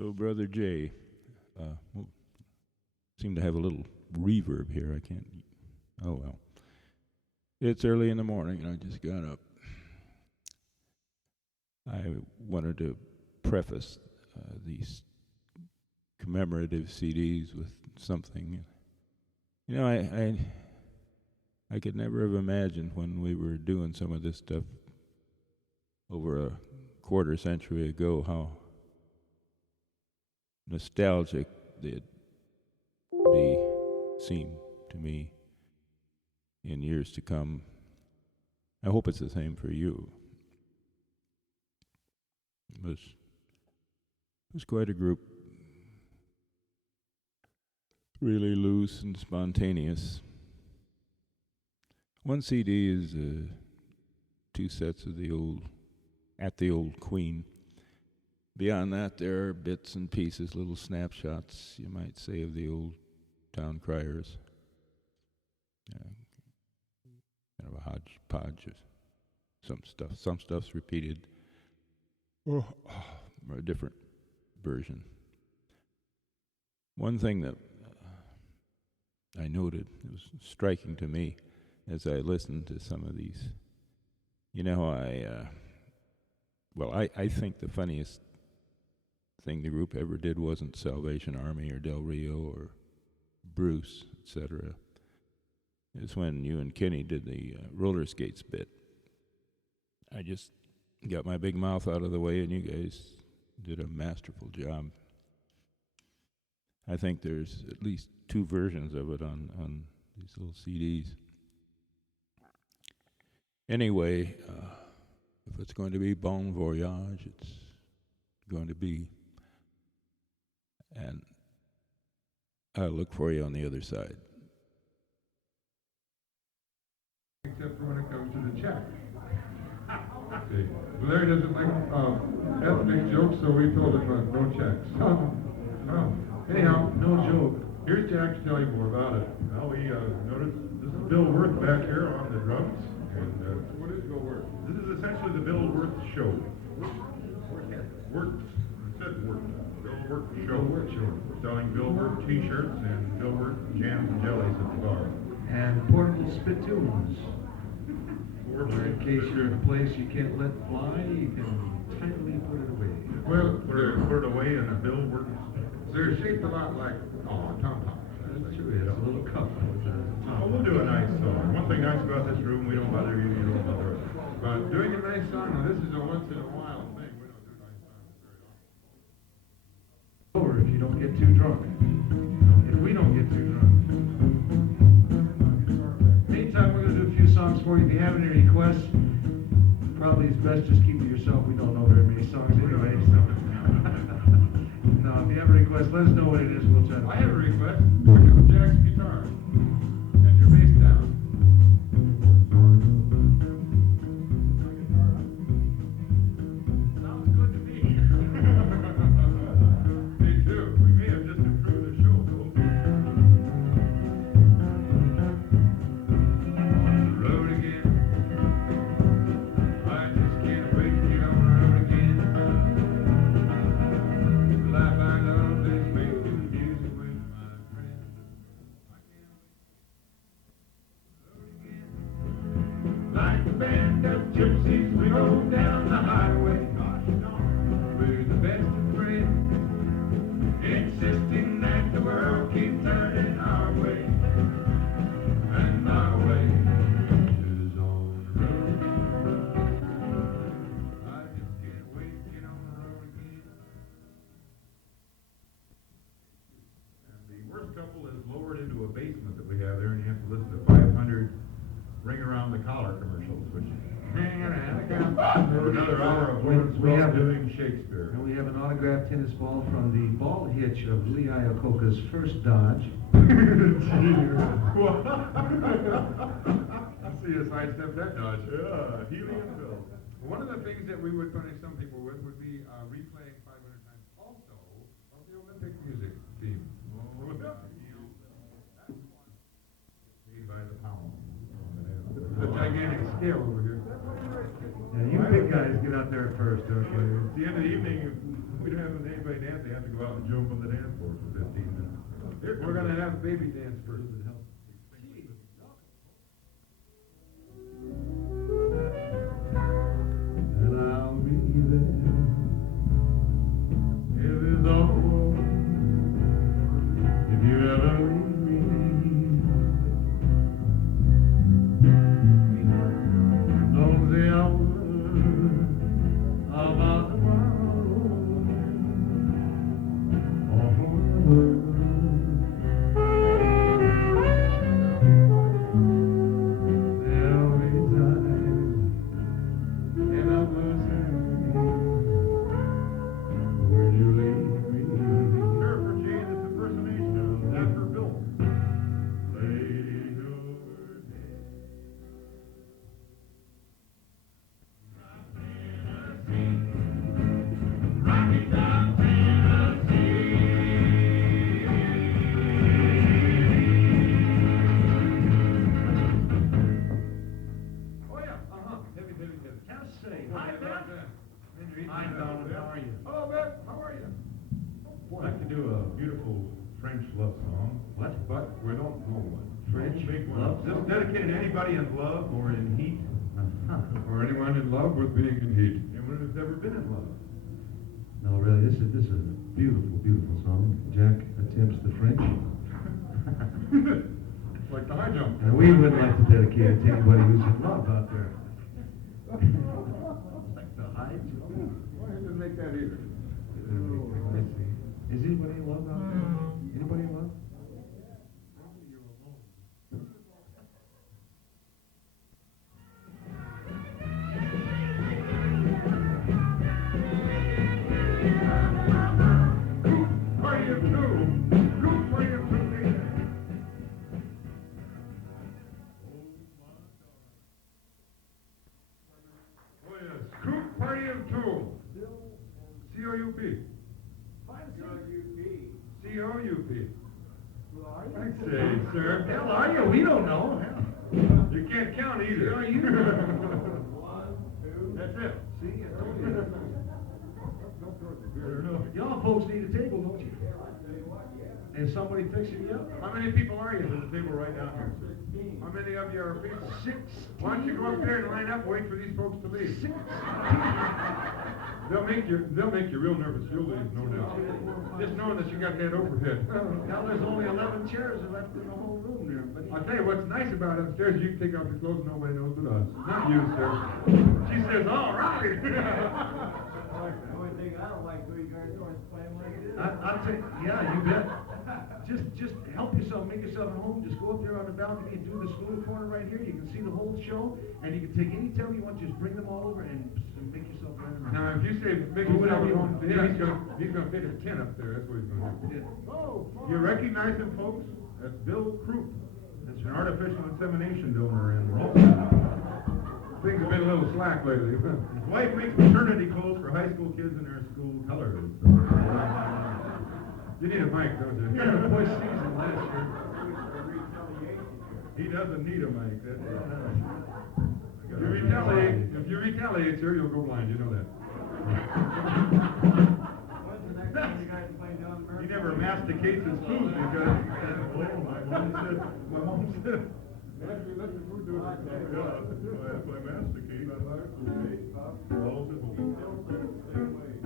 Oh, Brother Jay, seem to have a little reverb here. I can't. Oh, well. It's early in the morning and I just got up. I wanted to preface these commemorative CDs with something. You know, I could never have imagined when we were doing some of this stuff over a quarter century ago how nostalgic they'd seem to me in years to come. I hope it's the same for you. It was quite a group, really loose and spontaneous. One CD is two sets of the old Queen. Beyond that, there are bits and pieces, little snapshots, you might say, of the old Town Criers. Kind of a hodgepodge of some stuff. Some stuff's repeated, or a different version. One thing that I noted, it was striking to me as I listened to some of these. You know, I think the funniest thing the group ever did wasn't Salvation Army or Del Rio or Bruce, etc. It's when you and Kenny did the roller skates bit. I just got my big mouth out of the way and you guys did a masterful job. I think there's at least two versions of it on these little CDs. Anyway, if it's going to be Bon Voyage, it's going to be. And I'll look for you on the other side. Except for when it comes to the check. See, Larry doesn't like ethnic jokes, so we told him no checks. Anyhow, no joke. Here's Jack to tell you more about it. Well, we noticed this is Bill Worth back here on the drums. And What is Bill Worth? this is essentially the Bill Worth show. Worth. It said Worth. Bill Worth show. Bill Worth show. We're selling Bill Worth t-shirts and Bill Worth jams and jellies at the bar. And portable spittoons. Or in case you're in a place you can't let fly, you can tightly put it away. Well, Put it away in a Bill Worth. they're shaped a lot like Tom. That's true, it's a little cup with a top. Oh, we'll do a nice song. One thing nice about this room, we don't bother you, you don't bother us. But doing a nice song, now this is a once in a while thing. We don't do nice songs very often. Or if you don't get too drunk. If we don't get too drunk. Meantime, we're going to do a few songs for you. If you have any requests, probably it's best just keep to yourself. We don't know very many songs anyway. So. No, if you have a request, let us know what it is. We'll try to. I have a request. Pick up Jack's guitar and your bass down. Sounds good to me. Me too. We may have just improved the show, though. On the road again. I just can't wait to get on the road again. The life I love is making music with my friends. I can't wait. Like a band of gypsies, we roll down the highway. We're the best of friends, insisting that the world keep turning our way. And our way is on the road. I just can't wait to get on the road again. And the worst couple is lowered into a basement that we have there, and you have to listen to 500 ring around the collar commercials, which for another hour of Wayne's We have- doing Shakespeare. And we have an autographed tennis ball from the ball hitch of Lee Iacocca's first Dodge. I see you sidestep that dodge. Yeah, helium Bill. One of the things that we would punish some people with would be replaying 500 times also of the Olympic music theme. Paid by the pound. The gigantic scale over here. Yeah, you big guys get out there first, okay? At the end of the evening, we don't have a name anybody dance, they have to go out and jump on the dance floor for 15 minutes. Here, We're gonna have baby dance first. And I'll be there if it's all, if you ever leave me. Knows the hour about tomorrow or forever. There'll be times and I'm when you leave me. Sure, for Jane, it's impersonation of after Bill. Lady your head. Oh, yeah, heavy, heavy, heavy. Just say, Hi, hi, Ben. Ben. Hi, Donald, how are you? Hello, Ben, how are you? I'd like to do a beautiful French love song. What? But we don't know one. French Make one. love This song? is dedicated to anybody in love or in heat. Or anyone in love with being in heat. Anyone who's ever been in love. No, really, this is a beautiful, beautiful song. Jack attempts the French. Like the high jump. And we would like to dedicate it to anybody who's in love out there. Like the high jump. Why didn't make that either? Let's see. Is anybody in love out there? Anybody in love? Party of two. Group party of two. Oh, yes. Group party of two. C-O-U-P. C-O-U-P. I say, sir. Hell are you? We don't know. Hell. You can't count either. Are you? That's it. See, I told you. I don't know. Y'all folks need a table, don't you? And somebody fixing you up? How many people are you? There's a table right down here. How many of you are people? 6. Why don't you go up there and line up, wait for these folks to leave? 6. They'll make you real nervous. You'll leave, no doubt. Just knowing that you got that overhead. Now there's only 11 chairs left in the whole room there, but I'll tell you what's nice about upstairs, you can take off your clothes and nobody knows but us. Not you, sir. She says, all right. The only thing I don't like doing guys always playing like this. I'll take, yeah, you bet. Just help yourself, make yourself at home. Just go up there on the balcony and do this little corner right here. You can see the whole show, and you can take any table you want. Just bring them all over and make yourself right around. Now, if you say, make Do yourself whatever at you home, want. he's gonna fit a tent up there. That's what he's gonna do. Yeah. You recognize him, folks? That's Bill Croup. That's an artificial insemination donor in Rome. Things have been a little slack lately. His wife makes maternity clothes for high school kids in their school colors. You need a mic, don't you? Yeah, the boys season last year. He doesn't need a mic. That's If you retaliate, sir, you'll go blind. You know that. When's the next time you guys play down there? He never masticates his food because my mom said. Let the food do it. If I masticate, I masticate. Swallows it whole.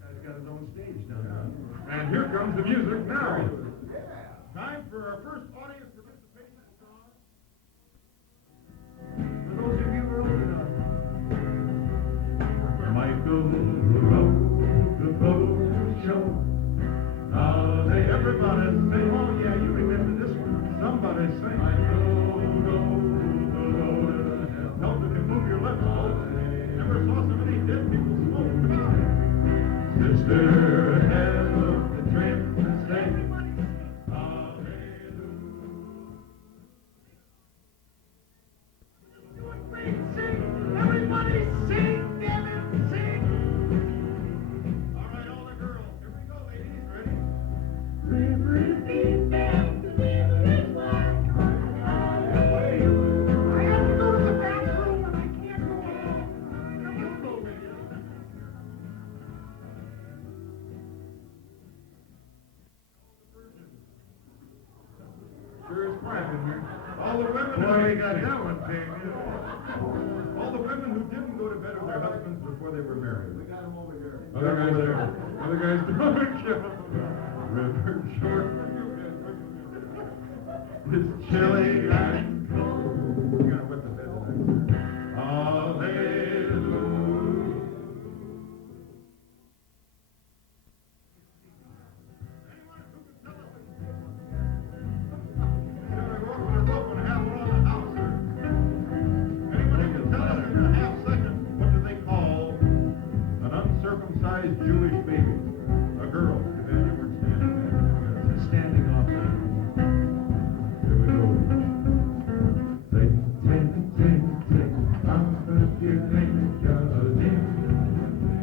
Guy's got his own stage down there. And here comes the music now. Time for our first audience participation song. For those of you who are old enough. Michael wrote the boat show. Everybody sing. Oh yeah, you remember this one. Somebody sing. Help if you move your lips, folks. Never saw so many dead people smoke. Sister, have the tramp to say. you got that one, Pam. All the women who didn't go to bed with their husbands before they were married. We got him over here. Other guys don't kill. River short. It's chilly and cold. You gotta wet the bed tonight. Hallelujah. Uncircumcised Jewish baby, a girl. Too bad you weren't standing there. It's standing off there. Here we go. Sing, sing, sing, sing. I'm gonna give thanks to Him.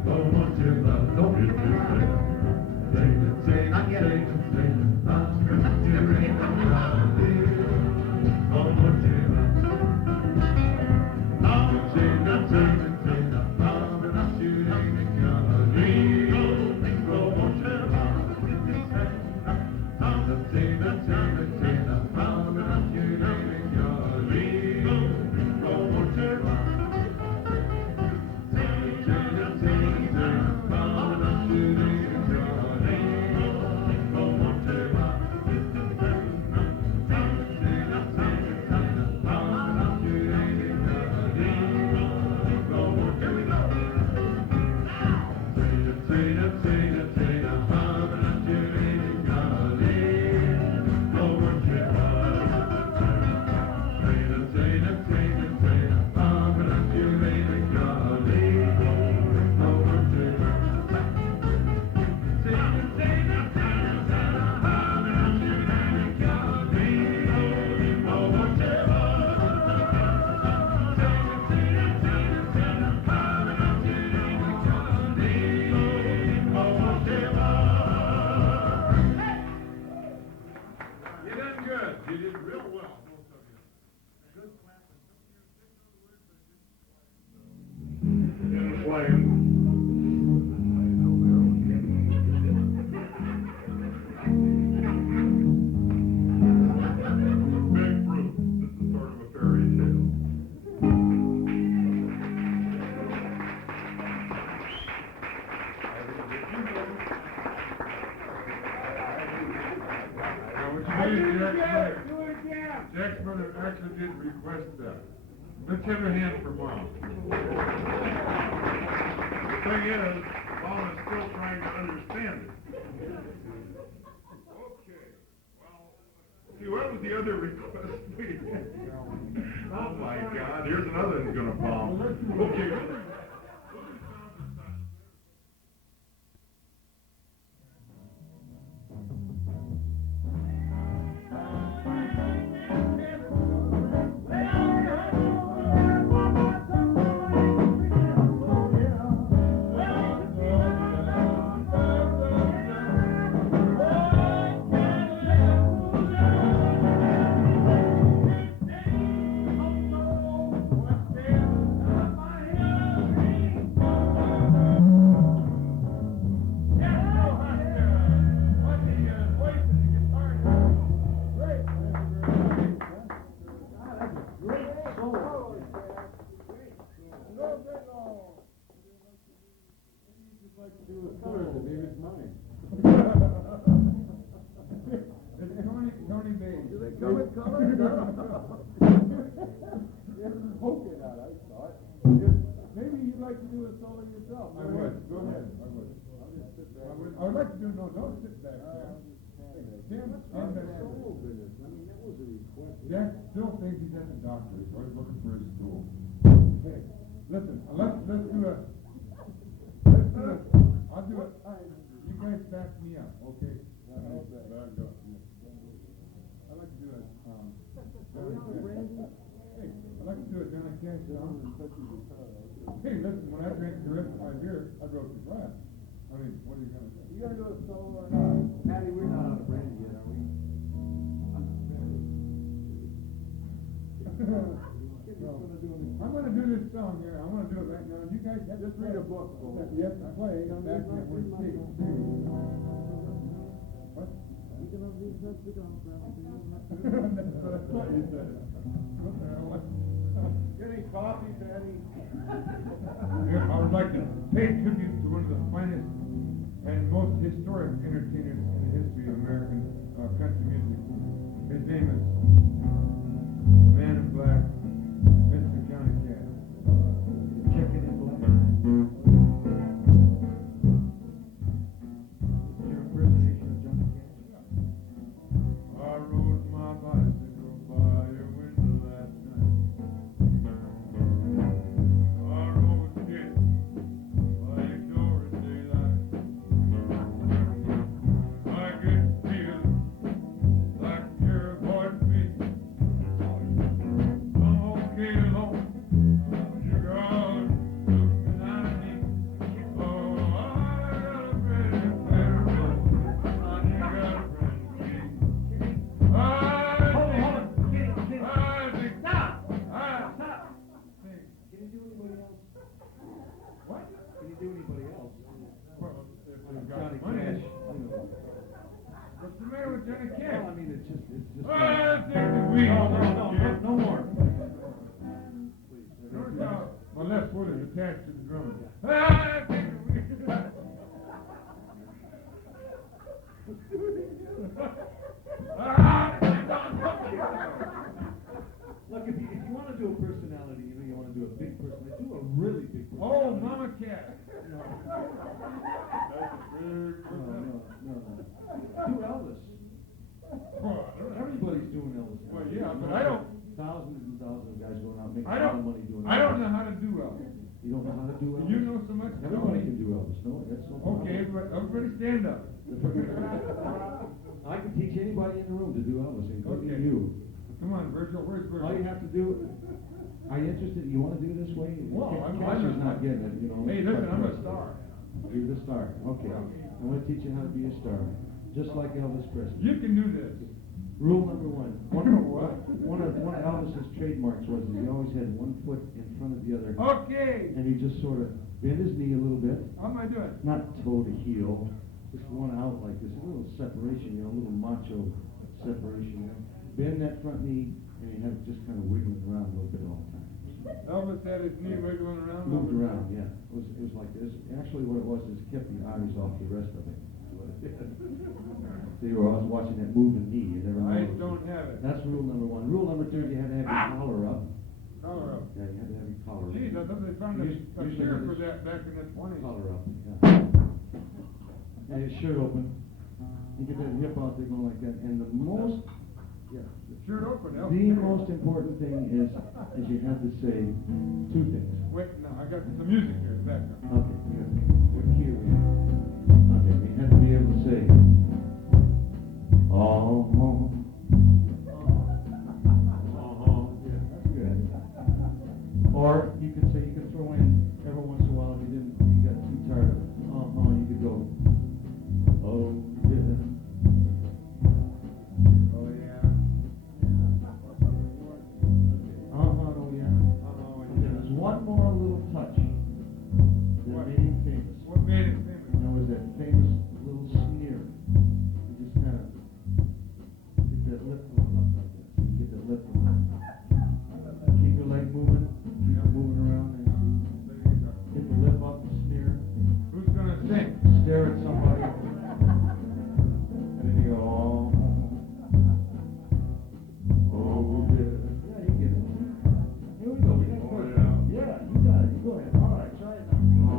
Oh, won't you love? Don't be sing, sing, sing, Not yet. sing, sing. I'm gonna give thanks to Him. Oh, won't you love? I'm sing, I'm sing, sing. I'm gonna shoot him in Galilee. Oh, won't you love? I'm gonna sing, I'm sing, sing. I'm gonna shoot him in Galilee. Oh, won't you love? Sing, sing, I'm sing, sing. I'm gonna shoot him in Galilee. Oh, won't you love? Sing, I'm sing, sing. I'm gonna shoot him in Galilee. Oh, won't you love? You did good. You did real well, both of you. Good In flames. Big Bruce, this is sort of a fairy tale. Now, what you did, Jack's brother actually did request that. Let's have a hand for Mom. The thing is, Mom is still trying to understand it. Okay, well, see, what was the other request? Oh my God, here's another that's gonna bomb. Okay. Tony Bain. Do they come in colors? Poking out, I thought. Maybe you'd like to do a solo yourself. I would, go ahead, I would. I'll just sit back. I would like to do, no, don't sit back, Tim. On the soul business, I mean, that was a request. Jack still thinks he's at the doctor, he's always looking for his stool. Hey, listen, let's do a, I'll do it, you guys back me up, okay? I'd like to do it, hey, I'd like to do it Johnny Cash song. Hey, listen, when I drank the rest of my beer, I broke the glass. I mean, what are you gonna say? You gonna do a solo or not? Patty, we're not out of brandy yet, are we? I'm gonna do this song here, I'm gonna do it right now, you guys have Just read a book, folks. You have to play, back then we're kids. What? You Get any coffee, Patty? Yeah, I would like to pay tribute to one of the finest and most historic entertainers in the history of American country music. His name is Man in Black, Mr. Johnny Cash. Chicken in black. Your impersonation of Johnny Cash? I rode my bicycle by your window last night. I rode it by your door in daylight. I could feel like you're avoiding me. I'm okay alone. You're gone looking at me. Oh, I got a friend in better place. You got a friend in me. Hold on. Stop! Can you do anybody else? What? Can you do anybody else? Well, if they've got Johnny money. Cash, you know. What's the matter with Johnny Cash? Well, I mean, it's just. I think that we No more. Notice how my left foot is attached to the drum. I think that we Look, if you want to do a personality, you want to do a big personality, do a really big personality. Oh, Mama Cat. No. That's a big personality. No. Do Elvis. Well, Everybody's doing Elvis. Well, yeah, but I don't. Thousands and thousands of guys going out making I a lot of don't. money doing I don't know Elvis. how to do Elvis. You don't know how to do Elvis? You know so much. Everybody can do Elvis. No, that's no problem. Okay, but everybody stand up. I can teach anybody in the room to do Elvis, including Okay. you. Come on, Virgil. Where's Virgil? All you have to do, are you interested, you want to do this way? Well, I'm Casher's not getting it, you know. Hey, listen, I'm a star. You're the star, okay. I'm going to teach you how to be a star, just like Elvis Presley. You can do this. Rule number one. What? One of Elvis's trademarks was that he always had one foot in front of the other. Okay. And he just sort of bent his knee a little bit, How am I doing? not toe to heel, just one out like this, a little separation, a little macho separation. Bend that front knee, and you have it just kind of wiggling around a little bit all the time. Elvis had his knee wiggling around. Moved around, yeah. It was like this. Actually, what it was is kept the eyes off the rest of it. So you were always watching that moving knee. You never I noticed. don't have it. That's rule number one. Rule number two, you had to have your collar up. Collar up. Yeah, you had to have your collar up. Geez, I thought they found a Usually cure when for it's- that back in the 20s. Collar up, yeah. And your shirt open. You get that hip out there going like that. And the most, yeah. Shirt open, Elvis. The most important thing is you have to say two things. Wait, no, I got some music here. Background. Okay, good. What key are we in? Okay, you have to be able to say, oh, yeah, that's good. Or you could say, you could throw in every once in a while, if you got too tired of, you could go, oh, yeah. Oh, yeah. Oh, yeah. Oh, Okay, there's one more little touch that What? made him famous. What made it famous? And that was that famous little sneer. You just kind of get that lip going up like that. So you get that lip going up. Keep your leg moving. Keep it moving around. And get the lip up and sneer. Who's gonna sing? Stare at somebody. And then you go, oh. Oh, yeah. Yeah, you get it. Here we go. We got Oh, it. yeah. Yeah, you got it. You go ahead. All right, try it now. Oh.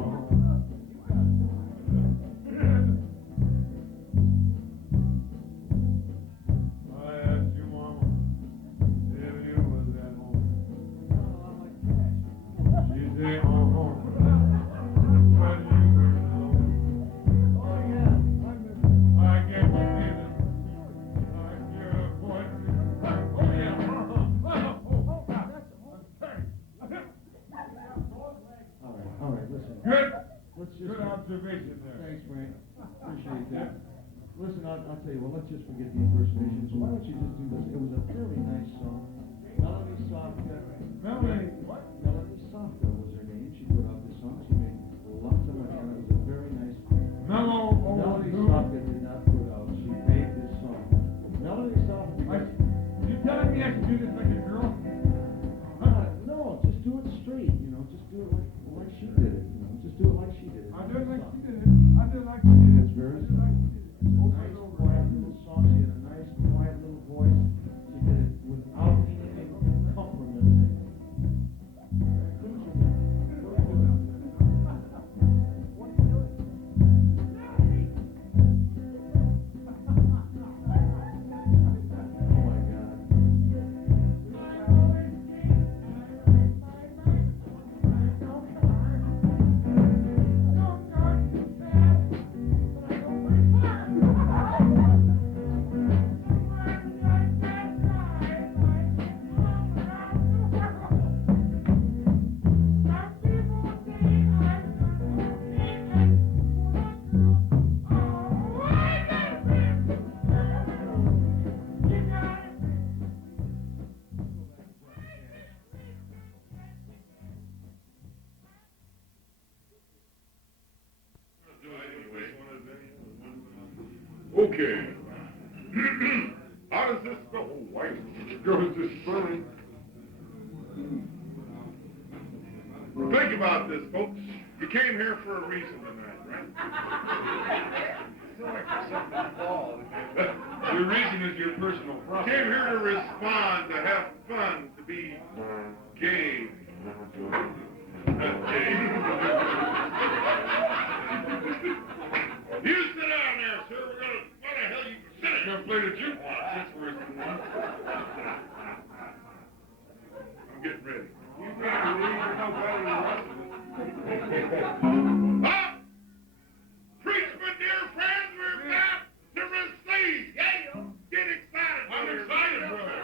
I asked your mama if you was at home. She said, oh, home. When you were alone. Oh, yeah. I get the feeling like you're a boy. Oh, yeah. All right, listen. Good. Let's just. Good observation there. Thanks, Frank. Appreciate that. Listen, I'll tell you, well, let's just forget the impersonations. Why don't you just do this? It was a very nice song. Melanie Sofka. Melanie, what? Melanie Sofka was her name. She put out this song. She made lots of money on it. It was a very nice. Mellow old Melanie dude. Sofka did not put out. She made this song. Okay. How does this go? Oh, why goes this funny? Think about this, folks. You came here for a reason tonight, right? Your reason is your personal problem. Came here to respond, to have fun, to be gay. You sit down there, sir. What the hell you sitting? Gonna play the jukebox. That's where it's going. I'm getting ready. You can't believe you're no better than the rest of us. Huh? Preach, my dear friends, we're back to receive. Yeah, get excited. I'm excited, brother.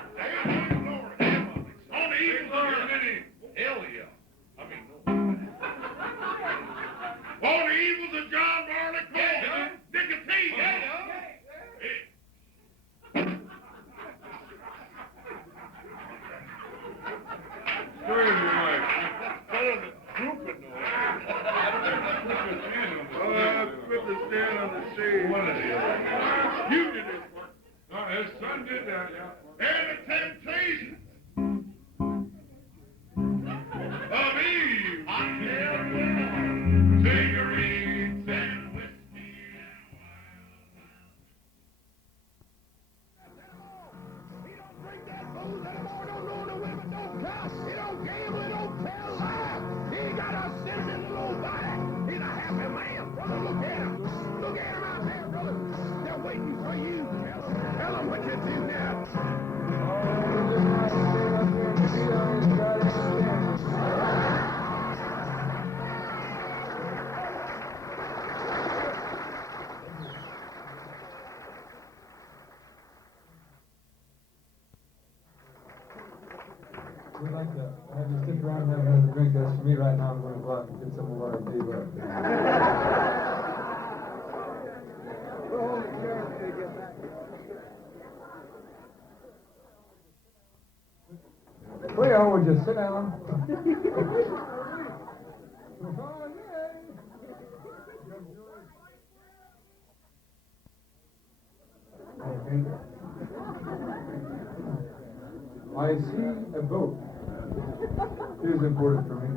On the evils of your many. Hell yeah. I mean, no. On the evils of John Barley Cole. Nicotine. Yeah. Story of your life. Better than drooping, though. Put the stand on the shade. One of the other. You did this work. No, his son did that, yeah. And the temptations of Eve. Cigarettes and whiskey and He don't drink that booze anymore, don't know the women, don't cuss, he don't gamble, he don't tell lies. He ain't got a sin in his little body. He's a happy man, brother, look at him. Look at him out there, brother. They're waiting for you, tell them what you do now. We'd like to have you stick around and have another drink. That's for me right now. I'm going to go out and get some of our tea. Cleo, would you sit down? I see a boat. It is important for me.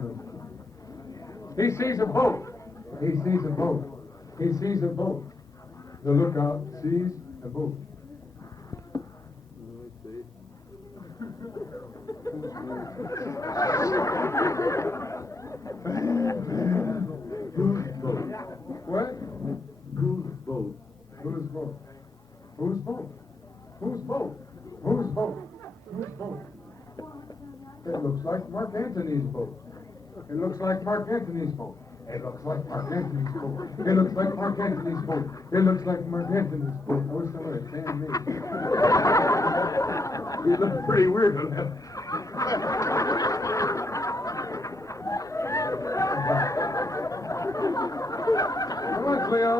He sees a boat. He sees a boat. He sees a boat. The lookout sees a boat. Whose boat? What? Whose boat? Whose boat? Whose boat? Whose boat? Whose boat? Whose boat? It looks like Mark Antony's boat. It looks like Mark Antony's boat. It looks like Mark Antony's boat. It looks like Mark Antony's boat. It looks like Mark Antony's boat. I wish somebody had canned me. You look pretty weird on that. Come on, Cleo.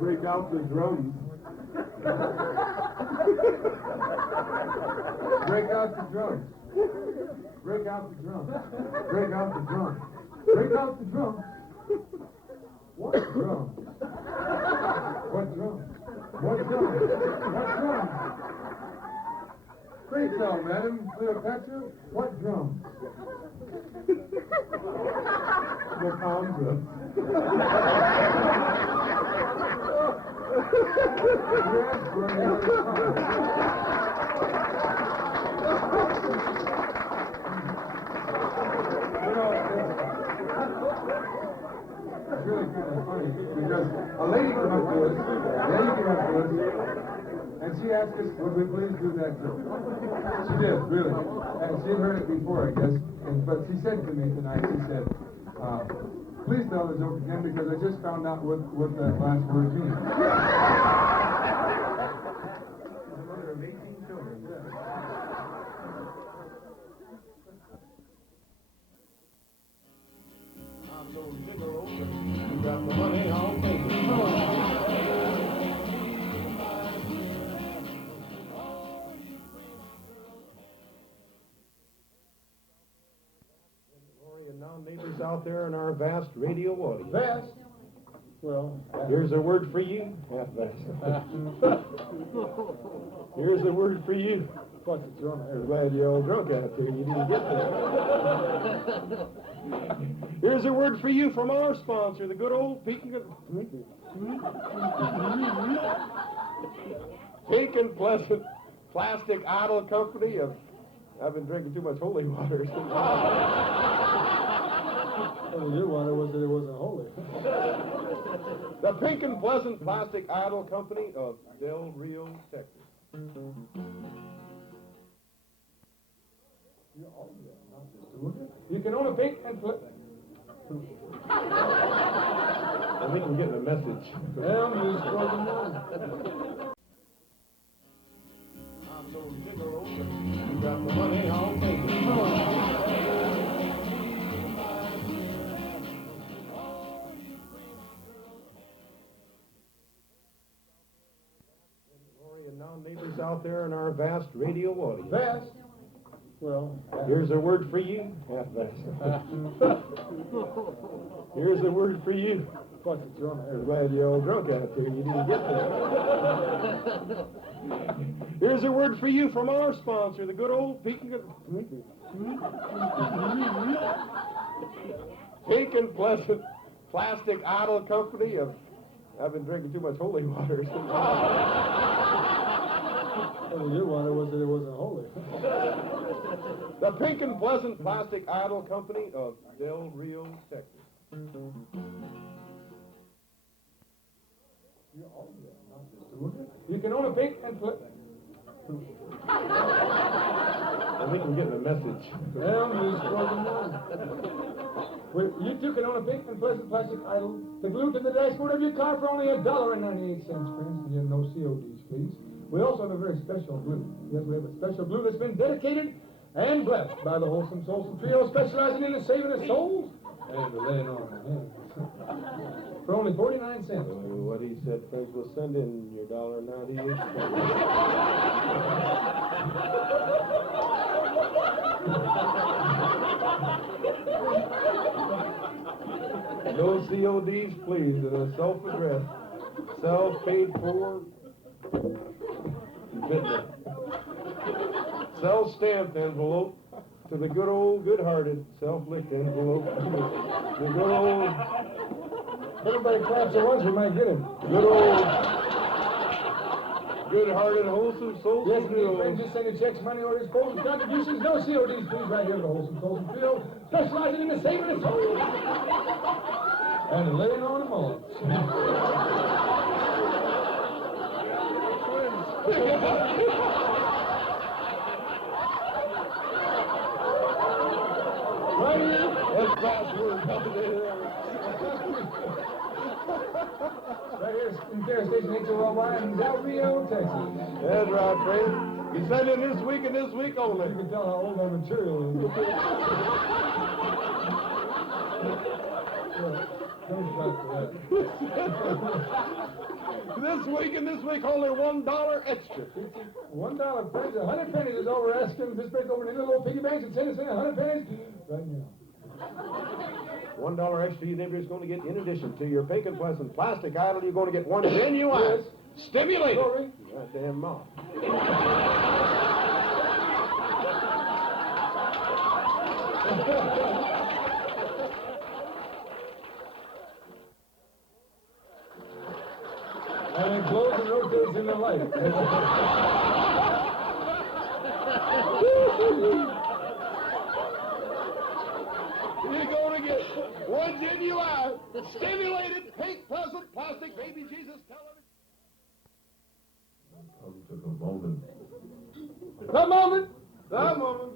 Break out the drums. Break out the drums. Break out the drums. Break out the drums. Break out the drums. What drums? What drums? What drums? What drums? Pray tell, Madam Cleopatra, what drums? The palm drums. Yes, Bernie, it's fine. You know, it's really kind of funny because a lady came up to us, and she asked us, would we please do that joke? She did, really. And she'd heard it before, I guess. But she said to me tonight, she said, please tell the joke again because I just found out what that last word means. Mother of 18 children, yes. I'm so Figaro, you got the money on paper. out there in our vast radio audience. Vast? Well, Here's a word for you. Half vast. Here's a word for you. what's it on there? Glad you're all drunk out there. You didn't get that. Here's a word for you from our sponsor, the good old Pink and Pleasant Plastic Idol Company of... I've been drinking too much holy water. Well, your water was that it wasn't holy. The Pink and Pleasant Plastic Idol Company of Del Rio, Texas. You can own a pink and I think we're getting a message. Well, news for the morning. I'm so gigolo, you got the money on me. And now neighbors out there in our vast radio audience. Vast? Well, Here's a word for you. Half vast. Here's a word for you. what's it on there? Glad you're all drunk out there. You didn't get that. Here's a word for you from our sponsor, the good old Pink and Pleasant Plastic Idol Company of... I've been drinking too much holy water. Well, your water was that it wasn't holy. The Pink and Pleasant Plastic Idol Company of Del Rio, Texas. You can own a pink and I think we're getting a message. Well, news for the morning. Well, you too can own a pink and pleasant plastic idol. The glue to the dashboard of your car for only $1.98, friends. And you have no CODs, please. We also have a very special glue. Yes, we have a special glue that's been dedicated and blessed by the Wholesome Soulsome Trio, specializing in the saving of souls and the laying on of hands. For only 49 cents. What he said, friends, will send in your $1.98. No CODs, please, in a self-addressed, self-paid-for business. Self-stamped envelope to the good old, good-hearted, self-licked envelope. The good old... If everybody claps at once, we might get him. Good old, good-hearted, wholesome, soulful Yes, please, trio. friends, just send your checks, money orders, quotes, contributions, no CODs, please, right here at the Wholesome Soulsome Trio, specializing in the saving of souls and laying on them all. Right here. That's password. Right here in Terra Station HOLY in Del Rio, Texas. That's right, friend. You send in this week and this week only. You can tell how old our material is. Don't shout for that. This week and this week only $1 extra. $1 pennies, 100 pennies is all we're asking. Just break over into little piggy banks and send us in 100 pennies right now. $1 extra your neighbor is going to get in addition to your Pink and Pleasant Plastic Idol. You're going to get one genuine stimulated. Glory. Goddamn mouth. And it glows and rotates in the light. You're going to get one genuine stimulated Pink Pleasant Plastic Baby Jesus television. Come to the moment. The moment. The moment.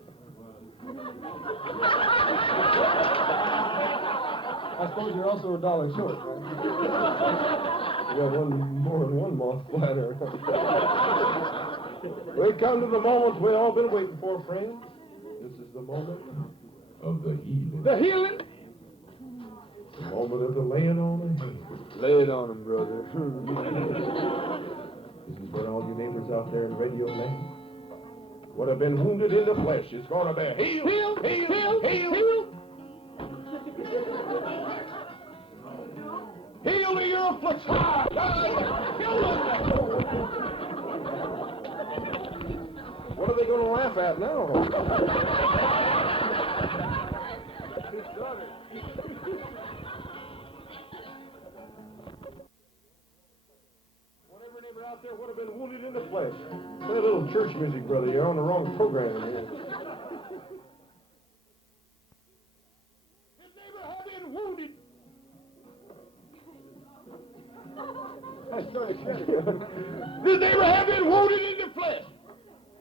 I suppose you're also $1 short, right? We got one more than one moth splatter. We come to the moment we've all been waiting for, friends. This is the moment Of the healing. The healing. the moment of the laying on of hands. Lay it on him, brother. This is for all you neighbors out there in radio land. What have been wounded in the flesh is going to be healed, healed, healed, healed. Heal to your affliction. What are they going to laugh at now? Whatever neighbor out there would have been wounded in the flesh. Play a little church music, brother. You're on the wrong program here. His neighbor had been wounded. This neighbor had been wounded in the flesh.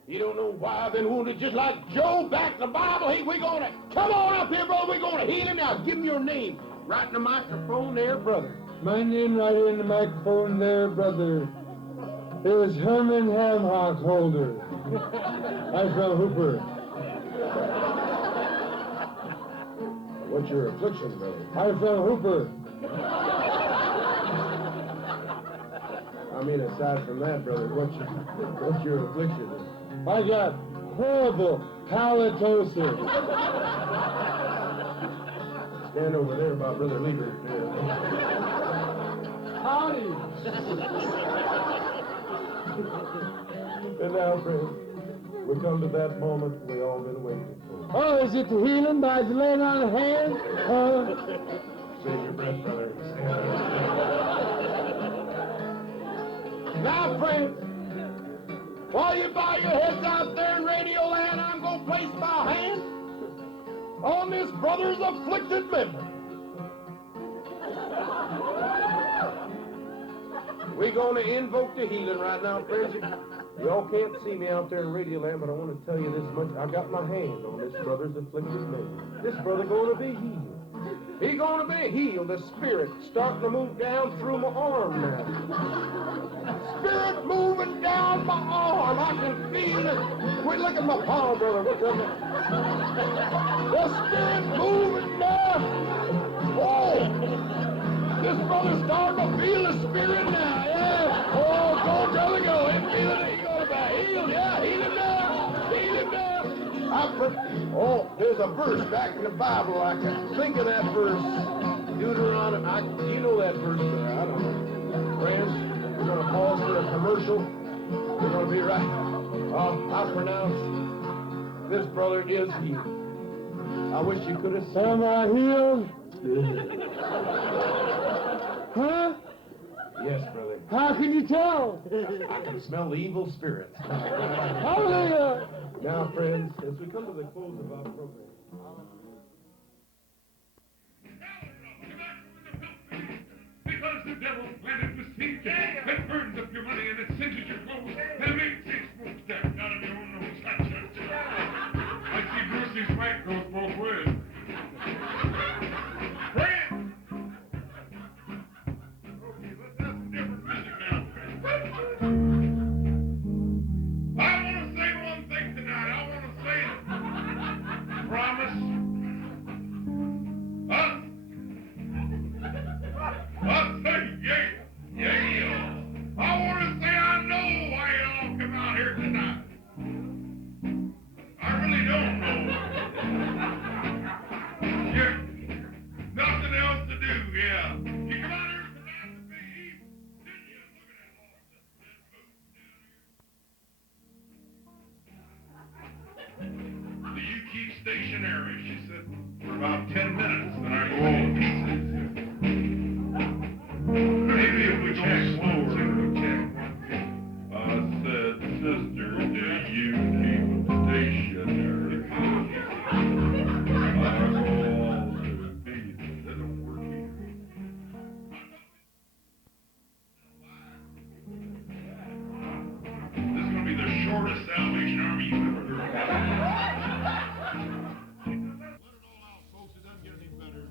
You don't know why I've been wounded, just like Job back in the Bible. Hey, we're going to, come on up here, brother. We're going to heal him now. Give him your name. Right in the microphone there, brother. My name right here in the microphone there, brother. It was Herman Hamhock Holder. I'm from Hooper. What's your affliction, brother? I'm from Hooper. I mean, aside from that, brother, what's your affliction? I got horrible halitosis. Stand over there about Brother Lieber. Howdy. And now, friends, we come to that moment we all been waiting for. Oh, is it the healing by the laying on of hands? Save your breath, brother. Now, friends, while you bow your heads out there in Radio Land, I'm going to place my hand on this brother's afflicted member. We're going to invoke the healing right now, friends. You all can't see me out there in Radio Land, but I want to tell you this much. I got my hand on this brother's afflicted member. This brother going to be healed. He going to be healed. The spirit starting to move down through my arm now. Spirit moving down my arm. I can feel it. Wait, look at my palm, brother. What's up? The spirit moving down. Oh, this brother's starting to feel the spirit now. Yeah. Oh, go, brother, go. He's feeling it. He's going to be healed. Yeah, heal him now. Heal him now. Oh, there's a verse back in the Bible. I can think of that verse. Deuteronomy. You know that verse, but I don't know. Friends, we're going to pause for a commercial. We're going to be right. I pronounce this brother is healed. I wish you could have seen. Am I healed? Huh? Yes, brother. How can you tell? I can smell the evil spirits. Hallelujah. Now, friends, as we come to the close of our program. Because the devil planted the seed that burns up your money and it singes your clothes and it makes you smokestack out of your own nose. I see Brucey's fight goes both ways. Friends! Okay, let's have some different music now. I want to say one thing tonight. I want to say it. Promise. I'll say yeah. I want to say I know why you all come out here tonight. I really don't know. Yeah. Nothing else to do, yeah. You come out here tonight to be evil, didn't you? Look at that all that boots down here. Do you keep stationary? She said, for about 10 minutes, then I go all to pieces. Maybe if we check slower, we check. I said, sister, do you keep stationary? I go all to pieces. That don't work here. This is going to be the shortest Salvation Army you've ever heard. Let it all out, folks. It doesn't get any better.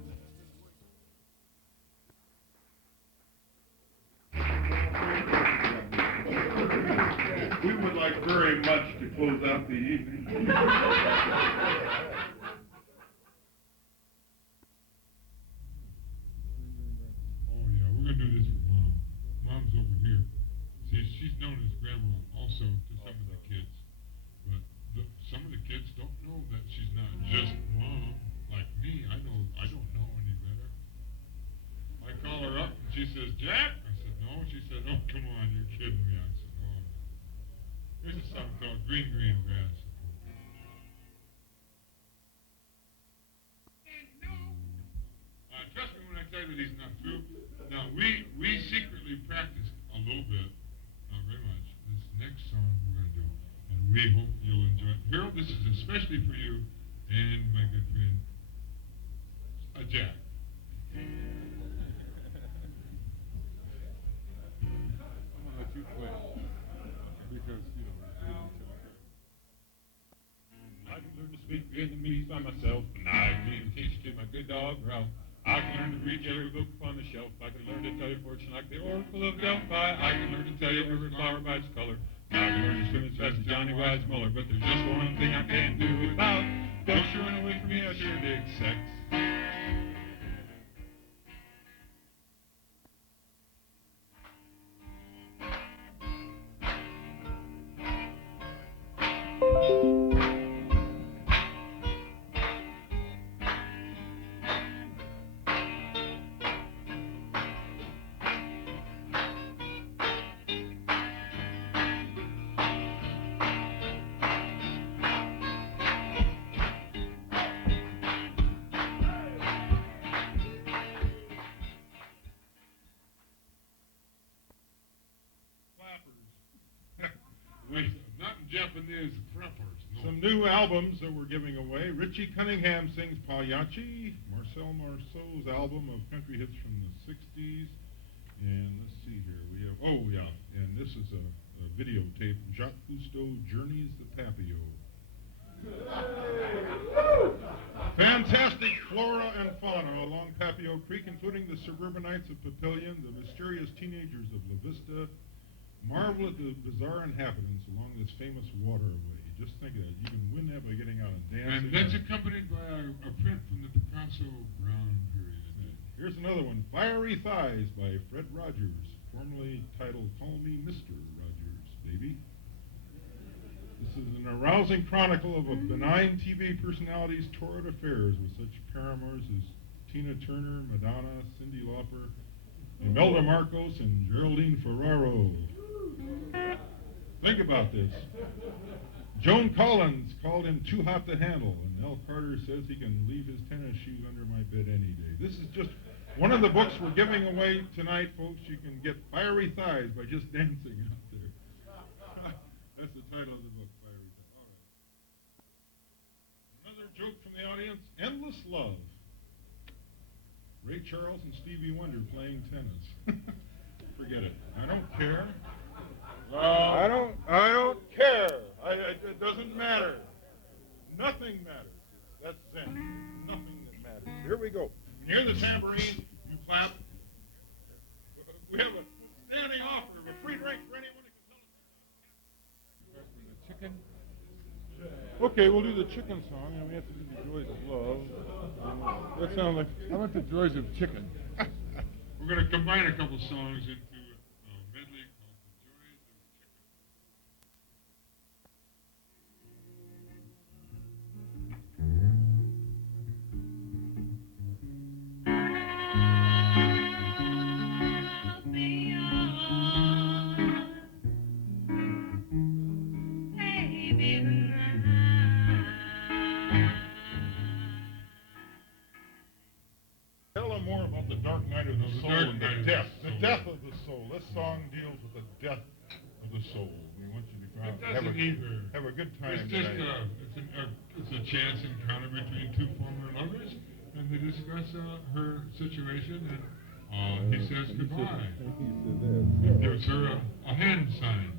We would like very much to close out the evening. Oh, yeah, we're going to do this for Mom. Mom's over here. See, she's known as Grandma also to some of the kids. But some of the kids don't know that she's not just Mom like me. I Jack? I said, no. She said, oh, come on, you're kidding me. I said, no. Here's a song called Green Green Grass. Trust me when I tell you that he's not true. Now, we secretly practiced a little bit, not very much, this next song we're going to do. And we hope you'll enjoy it. Harold, this is especially for you and my good friend, Jack. I'm going to let you play because, you know, I can learn to speak Vietnamese by myself, and I can teach to my good dog Ralph. I can learn to read every book on the shelf. I can learn to tell you fortune like the Oracle of Delphi. I can learn to tell you every flower by its color. I can learn to swim as fast as Johnny Weissmuller, but there's just one thing I can't do without. Don't you run away from me, I sure dig sex. Not in Japanese, preface. No. Some new albums that we're giving away. Richie Cunningham sings Pagliacci, Marcel Marceau's album of country hits from the 60s. And let's see here, we have, oh yeah, and this is a videotape, Jacques Cousteau, Journeys the Papio. Fantastic flora and fauna along Papio Creek, including the suburbanites of Papillion, the mysterious teenagers of La Vista, marvel at the bizarre inhabitants along this famous waterway. Just think of that. You can win that by getting out and dancing. And that's accompanied by a print from the Picasso Brown period. Here's another one, Fiery Thighs by Fred Rogers, formerly titled Call Me Mr. Rogers, baby. This is an arousing chronicle of a benign TV personality's torrid affairs with such paramours as Tina Turner, Madonna, Cyndi Lauper, Imelda Marcos, and Geraldine Ferraro. Think about this. Joan Collins called him too hot to handle, and Al Carter says he can leave his tennis shoes under my bed any day. This is just one of the books we're giving away tonight, folks. You can get Fiery Thighs by just dancing out there. That's the title of the book, Fiery Thighs. All right. Another joke from the audience, Endless Love. Ray Charles and Stevie Wonder playing tennis. Forget it. I don't care. I don't care. It doesn't matter. Nothing matters. That's Zen. Nothing that matters. Here we go. Hear the tambourine, you clap. We have a standing offer of a free drink for anyone who can tell us. The chicken. Okay, we'll do the chicken song, and we have to do the Joys of Love. That sounds like, how about the Joys of Chicken? We're going to combine a couple songs into a medley called The Joys of Tell them more about the dark night of the soul and the death. The death of the soul. This song deals with the death of the soul. We want you to have a good time. It's just it's a chance encounter between two former lovers, and they discuss her situation, and he says goodbye. He gives her a hand sign.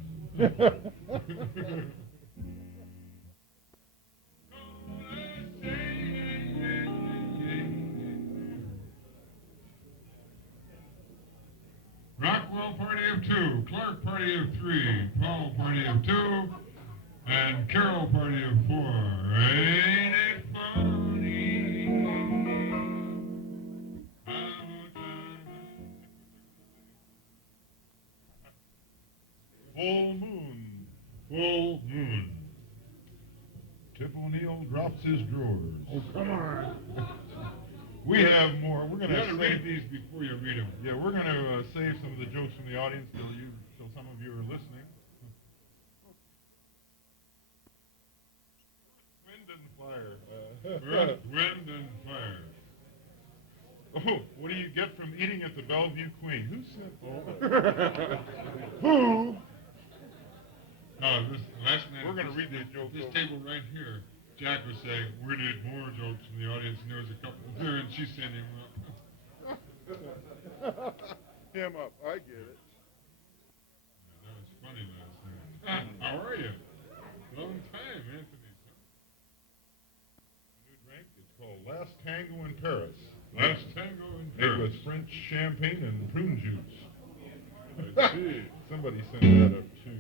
Rockwell party of 2, Clark party of 3, Paul party of 2, and Carol party of 4. Ain't it funny? Full moon, full moon. Tip O'Neill drops his drawers. Oh, come on. We have more. We're You gonna gotta read these before you read them. Yeah, we're gonna save some of the jokes from the audience till some of you are listening. Wind and fire. Earth, wind, and fire. Oh, what do you get from eating at the Bellevue Queen? Who said that? Who? This last night. We're gonna read these jokes. This over. table right here. Jack was saying, we need more jokes from the audience, and there was a couple there, and she sent him up. Him up. I get it. Yeah, that was funny last night. How are you? Long time, Anthony. A new drink. It's called Last Tango in Paris. Last tango in Made Paris. with French champagne and prune juice. I see. Somebody sent that up too.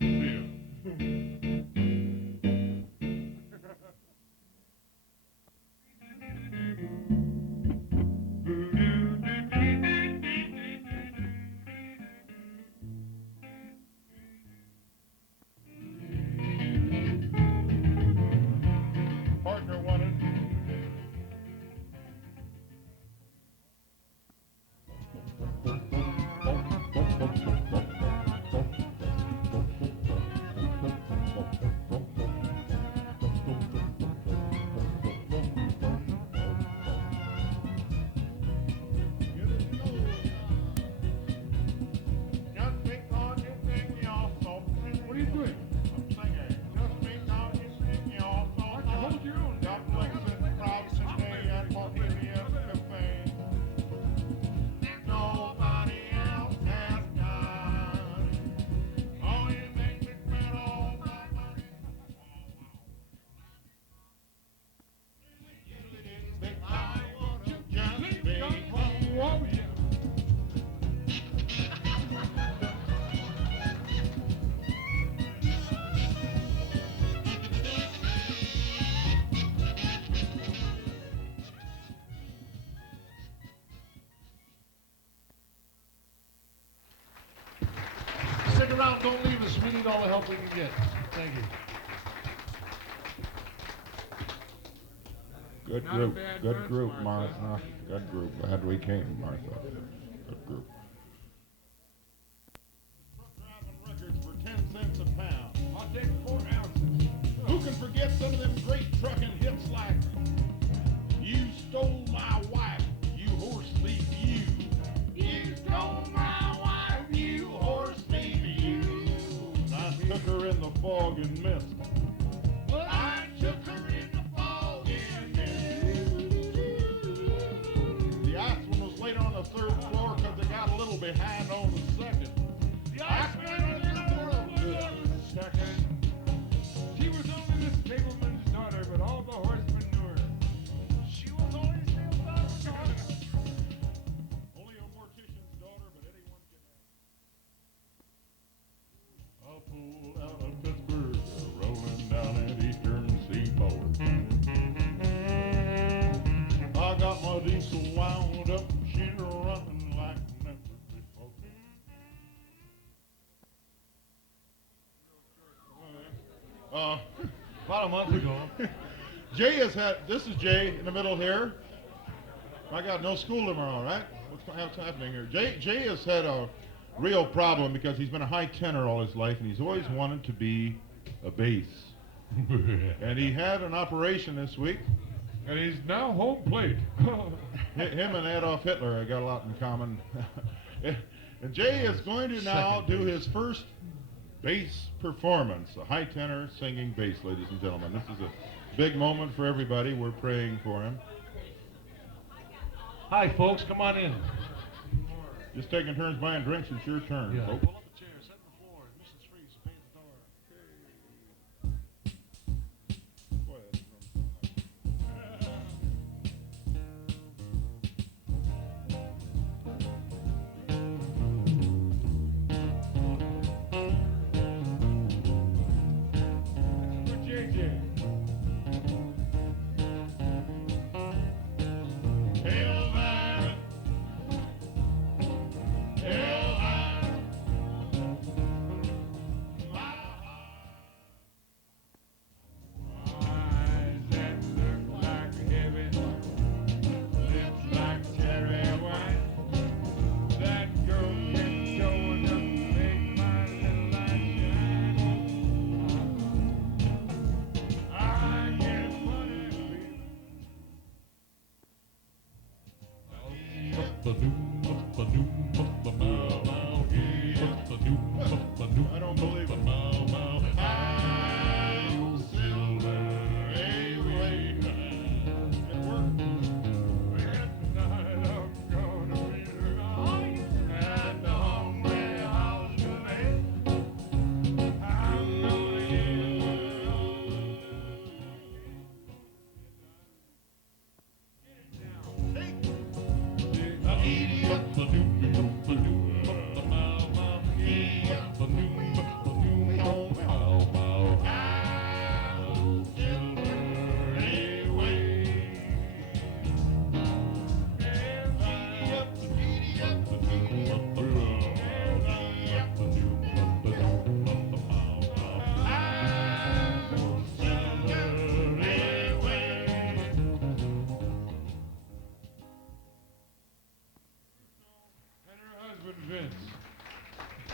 See ya. Partner wanted. What are you doing? Hold your own. Nobody else has done. Oh, you make me spend all my money. I want to just be home. Stick around, don't leave us. We need all the help we can get. Thank you. Good Not a group, bad good bunch, group, Martha. Martha. Good group. Glad we came, Martha. Good group. Driving records for 10 cents a pound. I'll take 4 ounces. Who can forget some of them great trucking hits like You Stole My Wife, You Horse Thief, You. You stole my wife, you horse thief, you. I took her in the fog and mist. Well, I took her in the fog and mist. The ice one was laid on the 3rd floor because they got a little behind on the 2nd. The ice man on the 3rd floor was on the 2nd. She was only this stableman's daughter, but all the horsemen knew her. She was only still daughter. Only a mortician's daughter, but anyone can. A fool out of Pittsburgh, rolling down at Eastern Seaboard. I got my diesel wound up, she's running like never before. About a month ago, Jay has had, this is Jay in the middle here. I got no school tomorrow, right? What's happening here? Jay has had a real problem because he's been a high tenor all his life and he's always wanted to be a bass. And he had an operation this week. And he's now home plate. Him and Adolf Hitler got a lot in common. And Jay is going to now do his first bass performance, a high tenor singing bass, ladies and gentlemen. This is a big moment for everybody. We're praying for him. Hi, folks. Come on in. Just taking turns buying drinks. It's your turn, Yeah. folks. Pull up a chair. Sit on the floor. Admission's free, so pay at the door. Boy, that's drum. For JJ. Hell, I I don't believe it. I'll silver away. It worked. Tonight I'm gonna be at the hungry house tonight.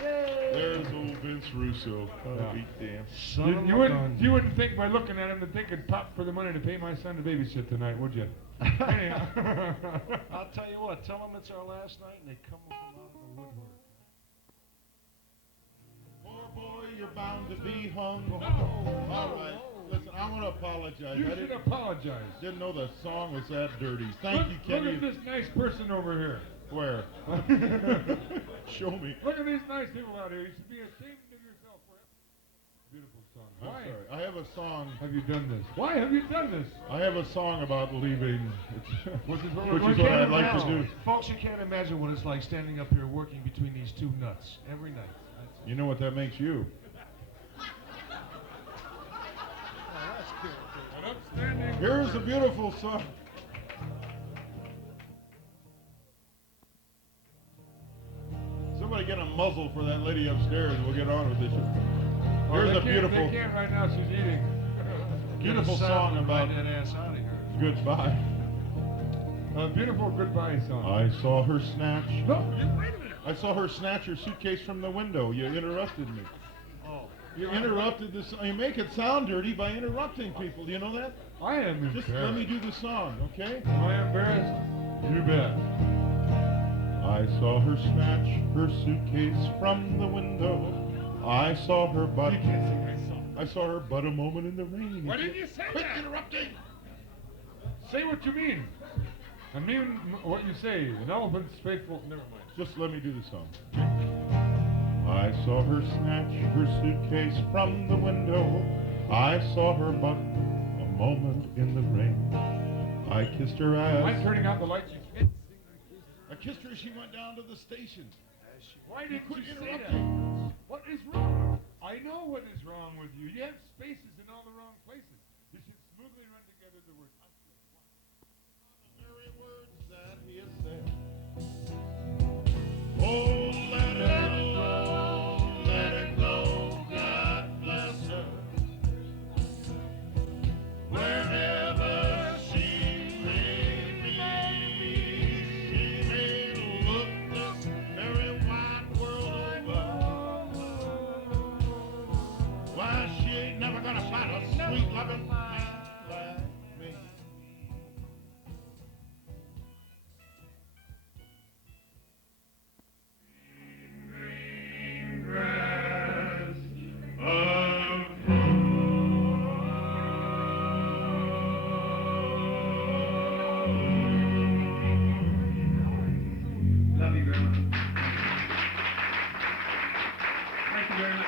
There's old Vince Russo. Oh, be damned. You wouldn't think by looking at him that they could pop for the money to pay my son to babysit tonight, would you? Anyhow. I'll tell you what, tell them it's our last night and they come from out of the woodwork. Poor boy, you're bound to be hung. All right. Listen, I want to apologize. You should apologize. Didn't know the song was that dirty. Thank you, Kenny. Look at this nice person over here. Where? Show me. Look at these nice people out here. You should be ashamed of yourself. Beautiful song. I'm Why sorry. I have a song. have you done this? Why have you done this? I have a song about leaving, Which is what I'd like to do. Folks, you can't imagine what it's like standing up here working between these two nuts every night. You know what that makes you? An upstanding. Here's a beautiful song. Somebody get a muzzle for that lady upstairs. We'll get on with this. Here's a beautiful, They can't right now. She's eating. beautiful song about that ass out of here. goodbye. A beautiful goodbye song. I saw her snatch. No, wait a minute. I saw her snatch her suitcase from the window. You interrupted me. Oh. You interrupted this. You make it sound dirty by interrupting people. Do you know that? I am embarrassed. Just let me do the song, okay? Am I embarrassed? You bet. I saw her snatch her suitcase from the window. I saw her butt. I saw her butt a moment in the rain. Why didn't you say Quit that? interrupting! Say what you mean. I mean what you say. An elephant's faithful. Never mind. Just let me do the song. I saw her snatch her suitcase from the window. I saw her butt a moment in the rain. I kissed her Am I ass. turning out the lights? I kissed her as she went down to the station. Why did quit you say interrupting. that? What is wrong? I know what is wrong with you. You have spaces in all the wrong places. You should smoothly run together the words. The very words that he has said. Oh, let it go, God bless her. Wherever she may be, she may look this very wide world over. Why, she ain't never gonna find a sweet loving man like me. Love you very much. Thank you very much.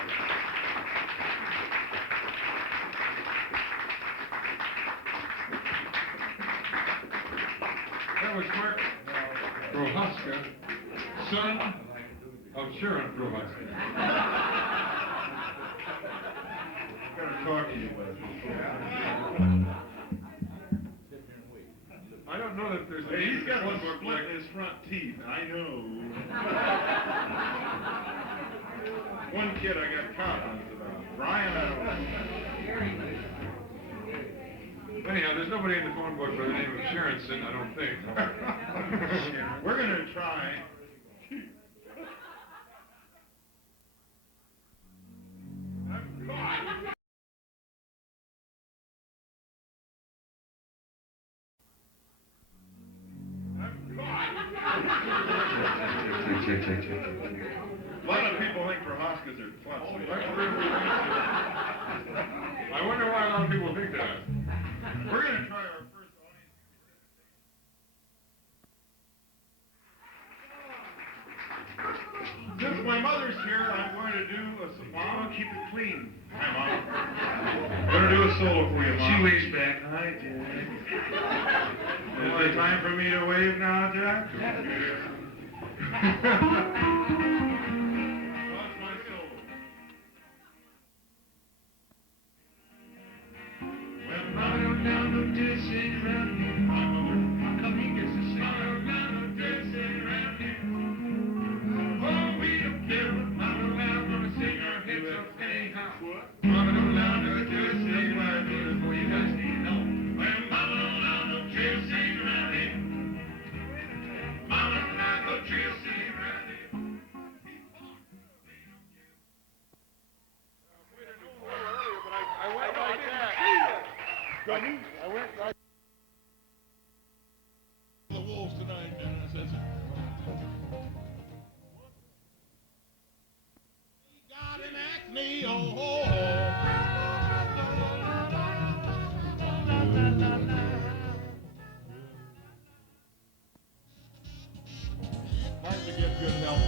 That was Jack Prohaska, son of Sharon Prohaska. Gotta talk to you about it. I don't know that there's Hey, he's got one one book split like in his front teeth. I know. One kid I got confidence about. Brian, I don't know. Anyhow, there's nobody in the phone book by the name of Sharonson, I don't think. We're gonna try. I'm caught. take it. A lot of people think Prohaskas are klutz. I wonder why a lot of people think that. We're going to try our first audience. Since my mother's here, I'm going to do a solo. Mom, keep it clean. Hi, Mom. I'm going to do a solo for you, Mom. She waves back. Hi, Jack. Is it time for me to wave now, Jack? That's my solo. When Mama down the dancing around here. How come he gets to sing? Mama down the dancing around here. Oh, we don't care what Mama down gonna sing our heads up anyhow. What? Mama down the dancing around here. Before you guys need to know. When Mama down the dancing around here. Mama down the dancing around here. The Wolves tonight, Dennis. That's it. He got an acne, oh, oh, oh. Hard to get good help.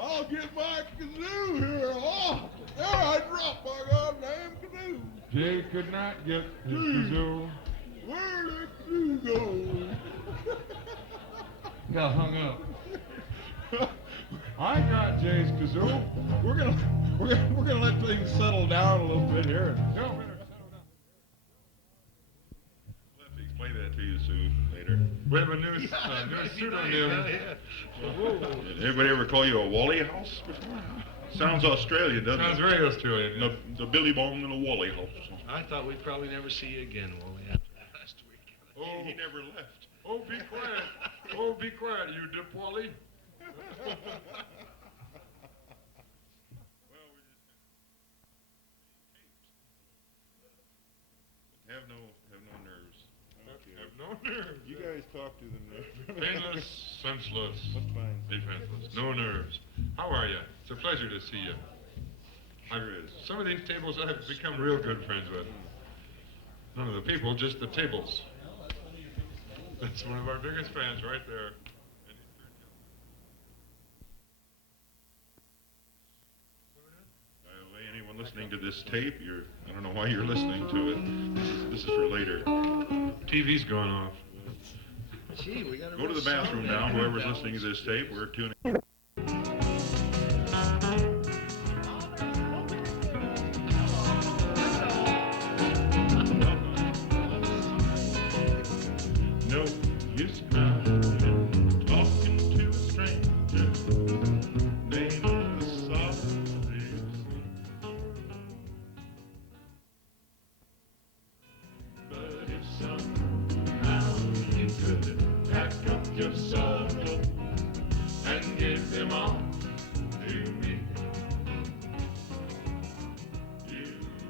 I'll get my canoe here. Oh, there I dropped my goddamn canoe. Jay could not get his kazoo. Where did the canoe go? Got hung up. I got Jay's kazoo. We're gonna let things settle down a little bit here. No, Let me explain that to you soon later. we have a new pseudonym. Did anybody ever call you a Wally House before? Sounds Australian, doesn't Sounds it? very Australian. The Billy Bone and a Wally House. I thought we'd probably never see you again, Wally, after last week. Oh, He never left. oh, be quiet. Oh, be quiet, you dip Wally. Have no nerves. Have no nerves. You guys talk to them. Painless, senseless, That's fine. defenseless. No nerves. How are you? It's a pleasure to see you. Sure is. Some of these tables I've become real good friends with. None of the people, just the tables. That's one of our biggest fans right there. By the way, anyone listening to this tape, I don't know why you're listening to it. This is for later. TV's gone off. Gee, we got Go to the bathroom now, whoever's listening to this tape, we're tuning. No use crying, talking to a stranger, name the sorry. But if somehow you could pack up your sorrow and give them all to me, you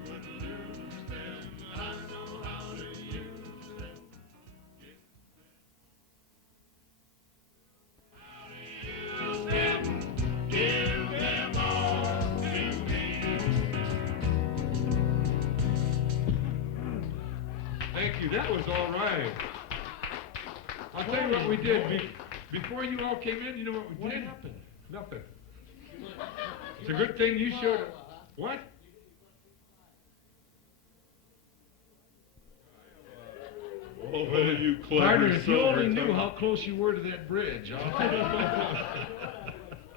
would lose them. I know how to use them. Use them, give them all to me. Thank you. That was all right. I'll tell you what we did. Before you all came in, you know what we did? What happened? Nothing. It's a good thing you showed up. What? Oh, you clever Partner, if you only silver knew tongue. how close you were to that bridge.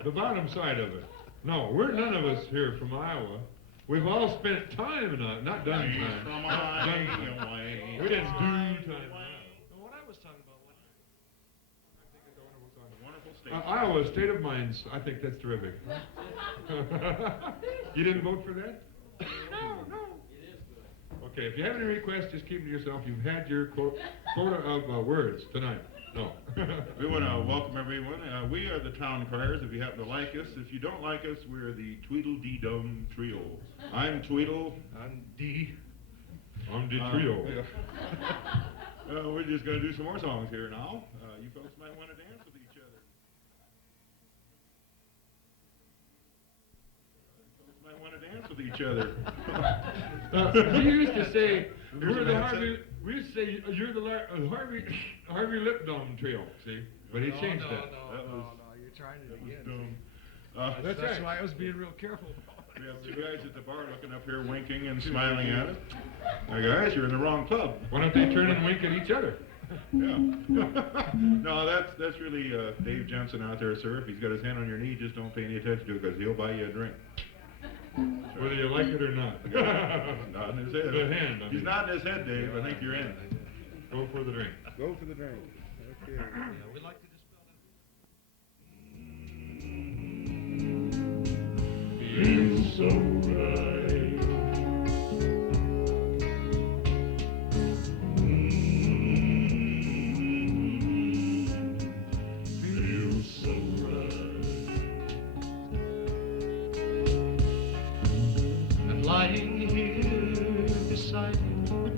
The bottom side of it. No, we're none of us here from Iowa. We've all spent time in not done time. From Done time. away. We didn't do time. What I was talking Iowa, State of Minds. I think that's terrific. You didn't vote for that? No. Okay, if you have any requests, just keep them to yourself. You've had your quota of words tonight. No. We want to welcome everyone. We are the Town Criers, if you happen to like us. If you don't like us, we're the Tweedledee-Dum Trio. I'm Tweedle. I'm D. I'm the trio. We're just going to do some more songs here now. You folks might want to dance with each other. Might want to dance with each other. We used to say, we're the Harvey, we used to say, you're the Harvey Lip-Dum Trio, see? But he changed that. No, you're trying it again. Dumb. That's right. why I was being real careful. We have two guys at the bar looking up here, winking and smiling at us. Now, guys, you're in the wrong club. Why don't they turn and wink at each other? Yeah. No, that's really Dave Jensen out there, sir. If he's got his hand on your knee, just don't pay any attention to it because he'll buy you a drink. Whether you like it or not. Nodding his head. The hand. He's nodding his head, Dave. I think you're in. Go for the drink. Go for the drink. Okay. We like to Feels so right. Feels so right. And lying here beside you,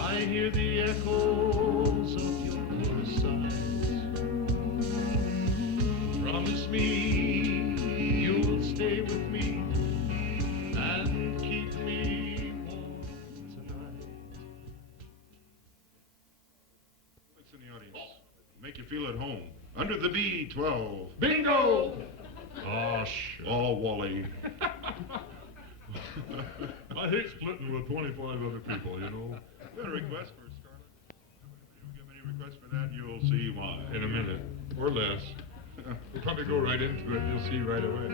I hear the echoes of your sighs. Promise me you'll stay with me and keep me warm tonight. What's in the audience? Make you feel at home. Under the B12. Bingo! Oh, shit. Oh, Wally. I hate splitting with 25 other people, you know. You got a request for Scarlet? If you have any requests for that, you'll see why. In a minute, or less. We'll probably go right into it, you'll see right away.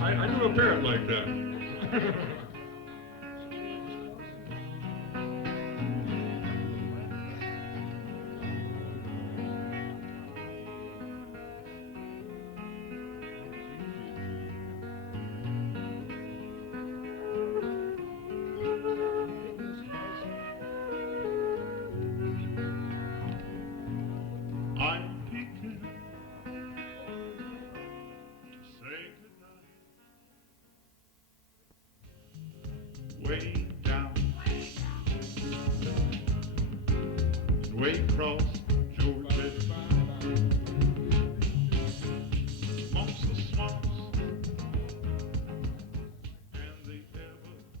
I knew a parrot like that. I'm peeking to say goodnight. Way down, way across Georgia. Amongst the swamps and the Everglades.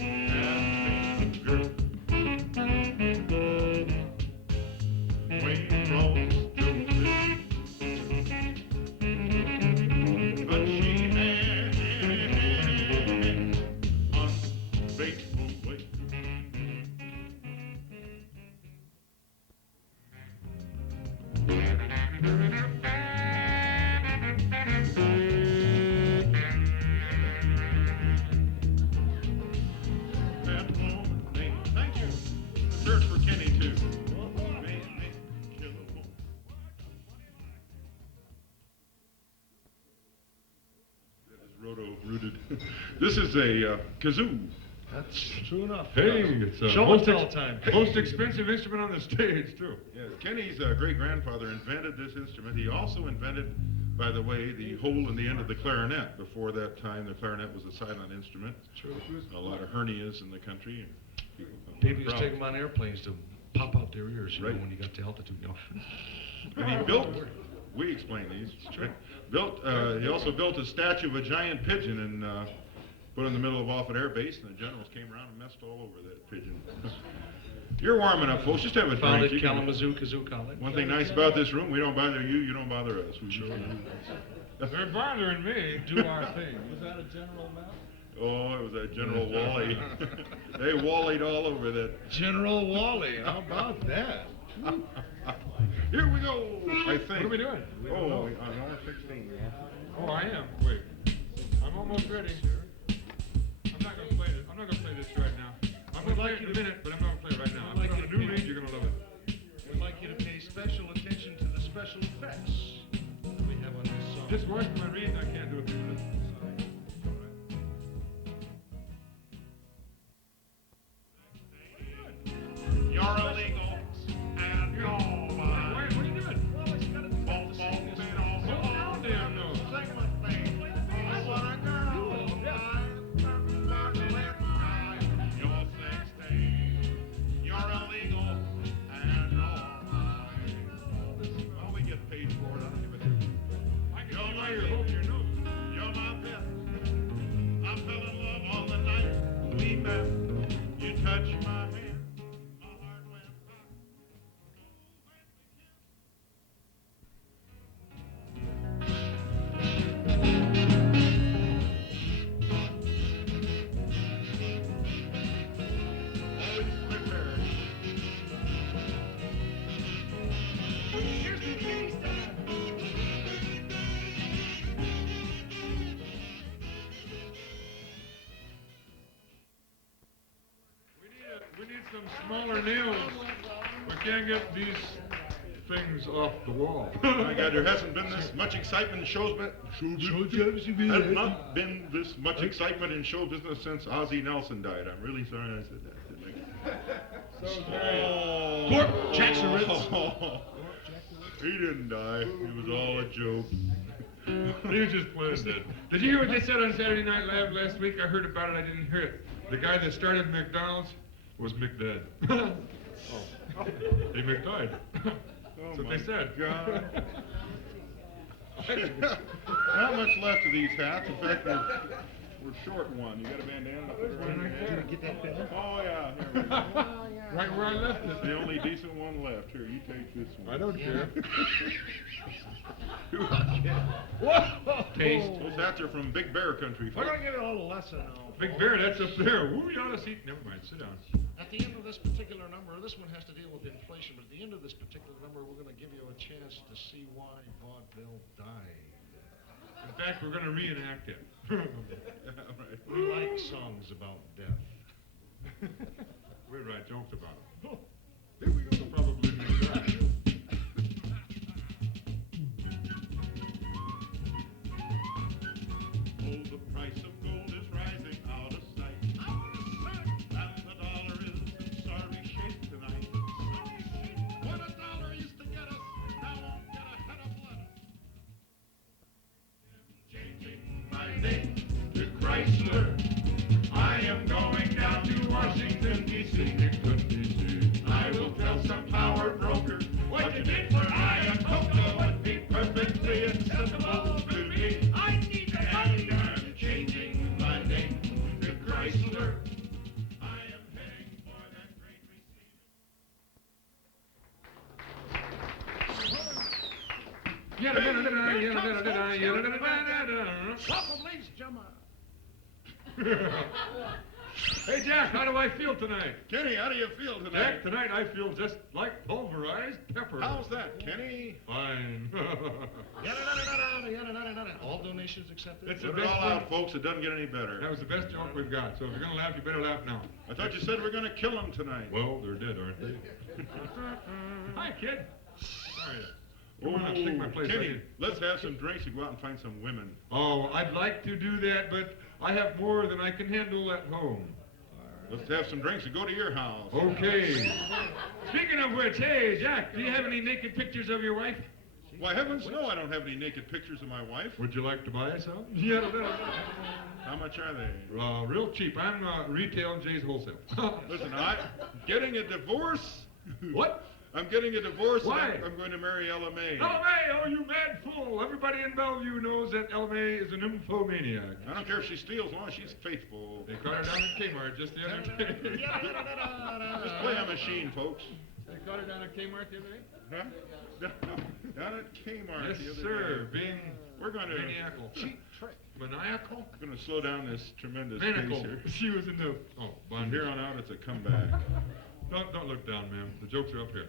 And the girl way across Georgia. But she had unfaithful way. That woman named, thank you. Church for Kenny too. Made me kill a woman. That is roto-rooted. This is a kazoo. That's true enough. Hey, it's a Show and tell time. most expensive instrument on the stage, too. Yes, Kenny's great-grandfather invented this instrument. He also invented, by the way, the hole in the end of the clarinet. Before that time, the clarinet was a silent instrument. True. A lot of hernias in the country. And people come People used to proud. take them on airplanes to pop out their ears, you Right. know, when you got to altitude, you know. And he built, we explain these, right? He also built a statue of a giant pigeon and put it in the middle of Offutt Air Base, and the generals came around and messed all over that pigeon. You're warm enough, folks. Just have a Found drink. it You can- Kalamazoo Kazoo College. One thing nice about this room, we don't bother you, you don't bother us. We Sure. They're bothering me. Do our thing. Was that a General Map? Oh, it was a General Wally. They wallied all over that. General Wally, how about that? Here we go, I think. What are we doing? Oh, on hour 16, yeah. Oh, I am. Wait. I'm almost ready. I'm not gonna play this right now. I'm gonna play it in a minute, but I'm not gonna play it right now. I'm on a new lead, you're gonna love it. We'd like you to pay special attention to the special effects that we have on this song. Just watch my reading, I can't do it. You're illegal, and you're mine. What are you doing? Well, it's got to do Boom, with the boom, singing. bit off, Slow down, damn nose. sing my thing. I want a girl, you're 16. You're illegal, and you're mine. Well, we get paid for it, I don't give a damn. I can You're see why my you're holding your nose. You're my pet. I fell in love on the night we met. You touched my hand. My heart went pop. Always prepared. Here's the bass time. We need some smaller nails. We can't get these things off the wall. My God, there hasn't been this much excitement in show has not been this much excitement in show business since Ozzie Nelson died. I'm really sorry I said that. Oh. Poor Jackson. He didn't die. It was all a joke. He was just playing dead. Did you hear what they said on Saturday Night Live last week? I heard about it. I didn't hear it. The guy that started McDonald's was McDead. He McDied. That's what they said. God. Not much left of these hats. In fact, we're short one. You got a bandana? Right Get that better? Oh, yeah. Here we go. Right where I left it. The only decent one left. Here, you take this one. I don't care. Taste. Those hats are from Big Bear country. We're folks. going to give it a little lesson now. Big Bear, that's up there. Woo, you ought to see. Never mind, sit down. At the end of this particular number, this one has to deal with inflation, but at the end of this particular number, we're going to give you a chance to see why vaudeville died. In fact, we're going to reenact it. We like songs about death. We write jokes about it. There we go. Probably do that. Oh, the price of gold is rising out of sight. And the dollar is in sorry shape tonight. What a dollar used to get us, now won't get a head of lettuce. Changing my name to Chrysler. I am going down to Washington, D.C. I will tell some power broker what you did for Iacocca would be perfectly acceptable to me. I need the money. I'm changing my name to Chrysler. I am heading for that great Probably, Jumma. Hey, Jack, how do I feel tonight? Kenny, how do you feel tonight? Jack, tonight I feel just like pulverized pepper. How's that, Kenny? Fine. All donations accepted. It's the Put it best all one. out, folks. It doesn't get any better. That was the best joke we've got, so if you're going to laugh, you better laugh now. I thought you said we're going to kill him tonight. Well, they're dead, aren't they? Hi, kid. How are you? Come on up, take my place. Kenny, let's have some drinks and go out and find some women. Oh, I'd like to do that, but I have more than I can handle at home. Let's have some drinks and go to your house. Okay. Speaking of which, hey, Jack, do you have any naked pictures of your wife? Why, heavens no, I don't have any naked pictures of my wife. Would you like to buy some? Yeah. How much are they? Real cheap. I'm retail and Jay's wholesale. Listen, I'm getting a divorce. What? I'm getting a divorce. Why? And I'm going to marry Ella May. Ella May, oh, you mad fool. Everybody in Bellevue knows that Ella May is an nymphomaniac. I don't care if she steals, as long as she's faithful. They caught her down at Kmart just the other day. Just play a machine, folks. They caught her down at Kmart the other day? Huh? Down at Kmart Yes, the other sir. day. Being We're going to maniacal. Maniacal? going to slow down this tremendous Maniacal. pace here. She was in the... Oh, From Bond. here on out, it's a comeback. Don't look down, ma'am. The jokes are up here.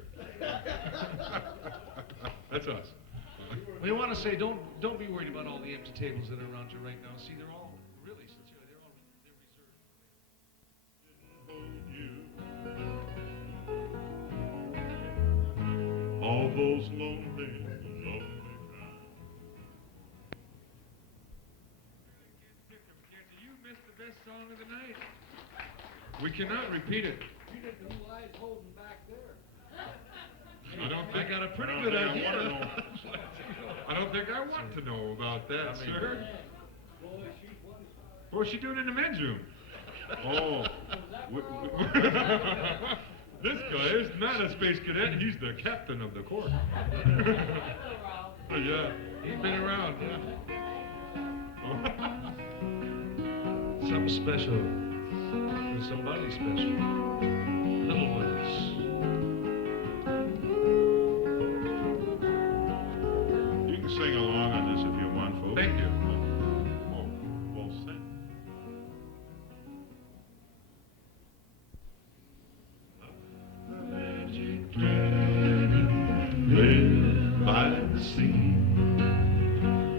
That's us. We want to say, don't be worried about all the empty tables that are around you right now. See, they're all really, sincerely, they're reserved. those lonely, lonely nights. You missed the best song of the night. We cannot repeat it. I don't think I got a pretty good idea. I don't think I want to know about that, sir. What's she doing in the men's room? Oh. This guy is not a space cadet. He's the captain of the corps. Yeah, he's been around. Something special. For somebody special. Little ones. You can sing along on this if you want, folks. Thank you. Oh, well, sing. Magic dragon lived by the sea,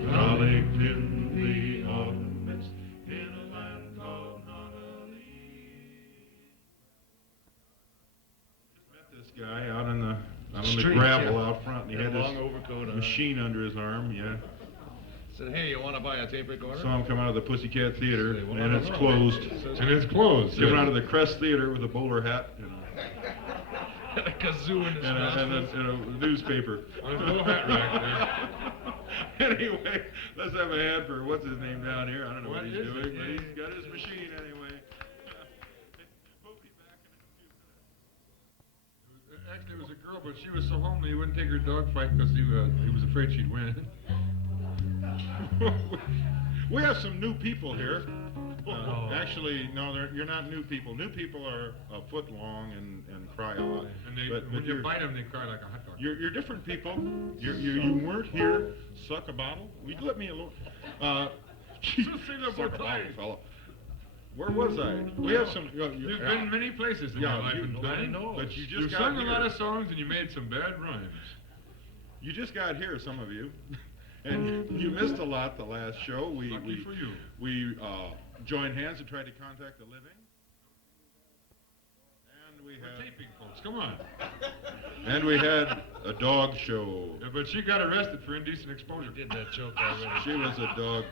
frolicked in the autumn mist in a land called Honolulu. Met this guy out on the Street, gravel yeah. out front, and he In had a this long overcoat on. machine under his arm, yeah. Said, hey, you want to buy a tape recorder? Saw him come out of the Pussycat Theater, Say, well, and I it's don't know. closed. And it's closed. Coming out of the Crest Theater with a bowler hat and A kazoo in his mouth. and a newspaper. On his little hat rack Anyway, let's have a hand for what's his name down here. I don't know what What he's is doing, it? but he's got his machine anyway. We'll be back in a few minutes. Actually, it was a girl, but she was so homely he wouldn't take her dog fight because he was afraid she'd win. We have some new people here. Oh. Actually, no, you're not new people. New people are a foot long and cry a lot. And they, But when you you're- bite them, they cry like a hot dog. You're different people. You weren't here. Suck a bottle. Will you let me alone? Suck a bottle, fella. Where was I? We have some. You've been many places in your life, and I know. But you just you've got sung here. a lot of songs and you made some bad rhymes. You just got here, some of you, and you missed a lot the last show. Lucky for you. We joined hands and tried to contact the living, and we We're had taping, folks. Come on. we had a dog show. Yeah, but she got arrested for indecent exposure. We did that joke already. She was a dog.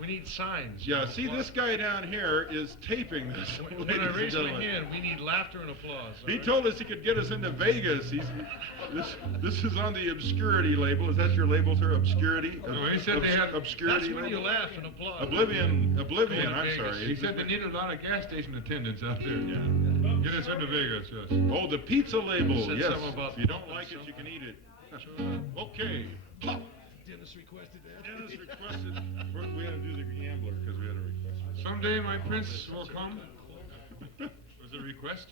We need signs. Yeah, see, this guy down here is taping this. When ladies I and raise my gentlemen. hand, we need laughter and applause. all He right? told us he could get us into Vegas. This is on the obscurity label. Is that your label, sir? Obscurity? No, he said they had- obscurity. That's when you label? laugh and applaud. Oblivion. Vegas. I'm sorry. He said they needed a lot of gas station attendants out there. Yeah. Get us into Vegas, yes. Oh, the pizza label. Said Yes. something about If you don't like it, you can eat it. Okay. Pop. Dennis requested that. Dennis requested. We had to do the gambler because we had a request. Someday my prince will come. Was it a request?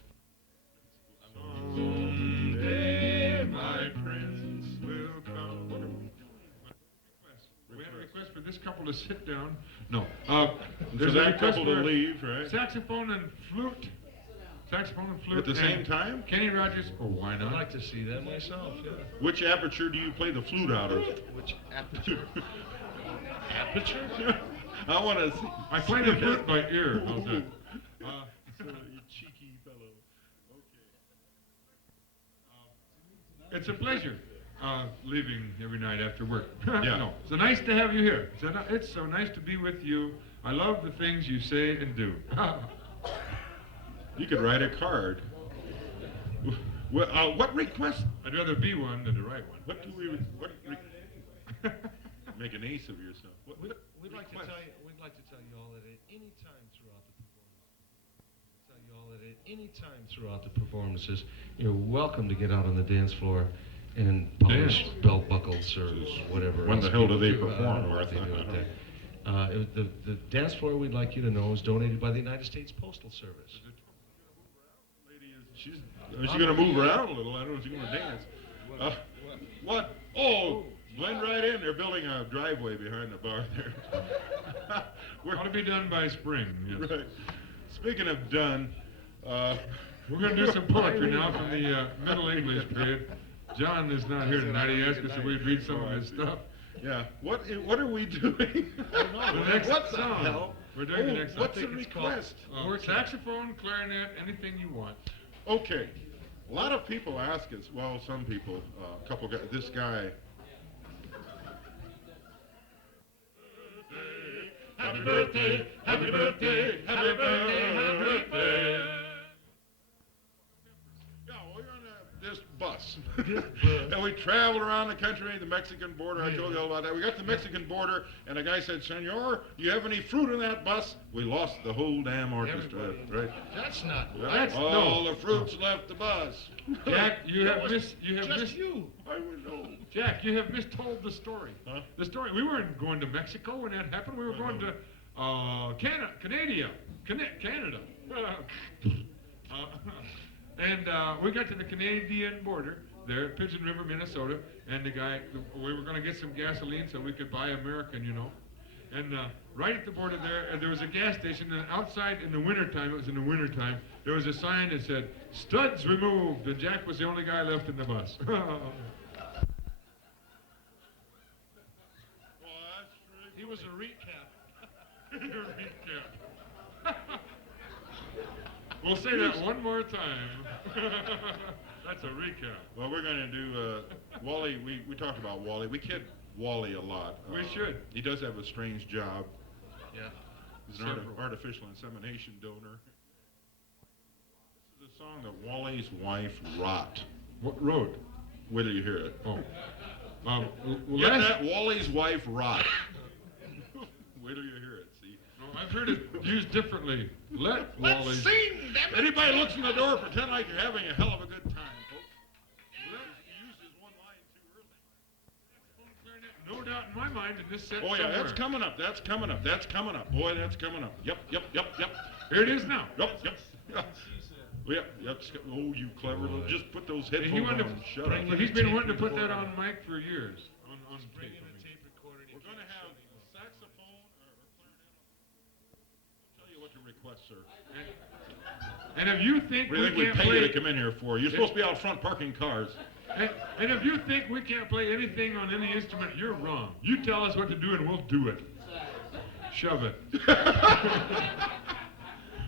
Someday my prince will come. What are we doing? We had a request for this couple to sit down. No. For There's a that request couple to for leave, right? Saxophone and flute. Saxophone and flute. At the and same time? Kenny Rogers. Oh, why I'd not? like to see that myself, yeah. Which aperture do you play the flute out of? Which aperture? Aperture? I want to see. I play the flute by ear. How's that? You cheeky fellow. Okay. It's a pleasure leaving every night after work. Yeah. No, it's so nice to have you here. It's so nice to be with you. I love the things you say and do. You could write a card. Well, what request? I'd rather be one than to write one. What do we? Make an ace of yourself. We'd like to request? tell you all that at any time throughout the performances, you're welcome to get out on the dance floor and polish belt buckles or whatever. When else the hell do people they do. I perform, don't know what they Martha? do with that. The dance floor, we'd like you to know, is donated by the United States Postal Service. She's going to move around a little. I don't know if she's going to dance. What? Oh, blend right in. They're building a driveway behind the bar there. Ought to be done by spring. Yes. Right. Speaking of done, We're going to do some poetry now from the Middle English period. John is not here tonight. He asked us if we'd read some of his stuff. yeah. What are we doing? The next what the song. hell? We're doing the next song. What's the request? Saxophone, clarinet, anything you want. Okay. A lot of people ask us, well, some people, a couple guys, this guy. Happy birthday, happy birthday, happy birthday. Yeah, we're on this bus. And we traveled around the country, the Mexican border. I told you all about that. We got to the Mexican border, and the guy said, Senor, you have any fruit in that bus? We lost the whole damn orchestra, right? That's not. All the fruits left the bus. Jack, you have Just you. I would know. Jack, you have mistold the story. Huh? The story. We weren't going to Mexico when that happened. We were going to Canada. And we got to the Canadian border there, Pigeon River, Minnesota, and the guy, we were going to get some gasoline so we could buy American, you know. And right at the border there was a gas station, and outside in the wintertime, it was in the wintertime, there was a sign that said, studs removed, and Jack was the only guy left in the bus. He was a recap. We'll say that one more time. That's a recap. Well, we're going to do Wally. We talked about Wally. We kid Wally a lot. We should. He does have a strange job. Yeah. He's an artificial insemination donor. This is a song that Wally's wife wrote. What wrote? Wait till you hear it. Oh. Get that? Wally's wife wrote. Wait till you hear it. See? No, I've heard it used differently. Let Wally. Sing, damn it. Anybody looks in the door, pretend like you're having a hell of a good time, folks. He used his one line too early. No doubt in my mind in this set. Oh yeah, somewhere. that's coming up. That's coming up. That's coming up. Boy, that's coming up. Yep. Here it is now. Yep. Oh, you clever little. Just put those headphones He wanted on. to, Shut up. he's been wanting to put that on mic for years. On tape. We're going to have saxophone or clarinet. I'll tell you what to request, sir. And if you think What do you think we can't pay play, you to come in here for? You're supposed to be out front parking cars. and if you think we can't play anything on any instrument, you're wrong. You tell us what to do and we'll do it. Shove it.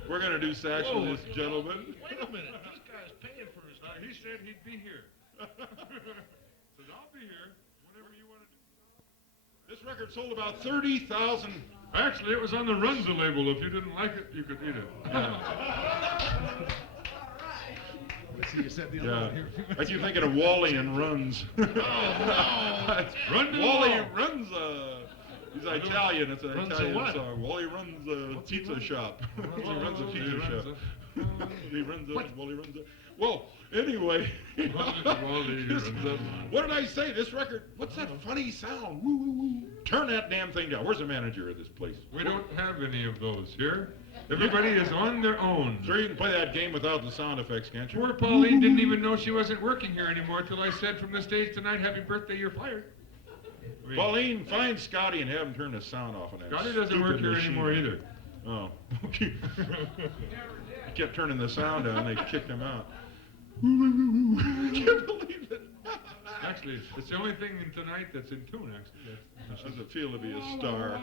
We're going to do sax with this gentleman. Wait a minute. This guy's paying for his He said he'd be here. Said I'll be here whenever you want to do. This record sold about 30,000. Actually, it was on the Runza label. If you didn't like it, you could eat it. Let's see, you said the other Yeah. one here. I keep thinking of Wally and Runs. Run to the Wally wall. runs he's Italian. It's an Runs a Italian what? song. Wally runs a pizza shop. He runs a pizza shop. Wally runs a. Well, anyway. What did I say? This record, what's that funny sound? Woo, woo, woo. Turn that damn thing down. Where's the manager of this place? We don't have any of those here. Everybody is on their own. Sure, you can play that game without the sound effects, can't you? Poor Pauline didn't even know she wasn't working here anymore till I said from the stage tonight, happy birthday, you're fired. I mean, Pauline, find Scotty and have him turn the sound off on that. Scotty doesn't stupid work here machine. anymore either. Oh, okay. He kept turning the sound down. They kicked him out. I can't believe it. Actually, it's the only thing in tonight that's in tune, actually. How does it feel to be a star?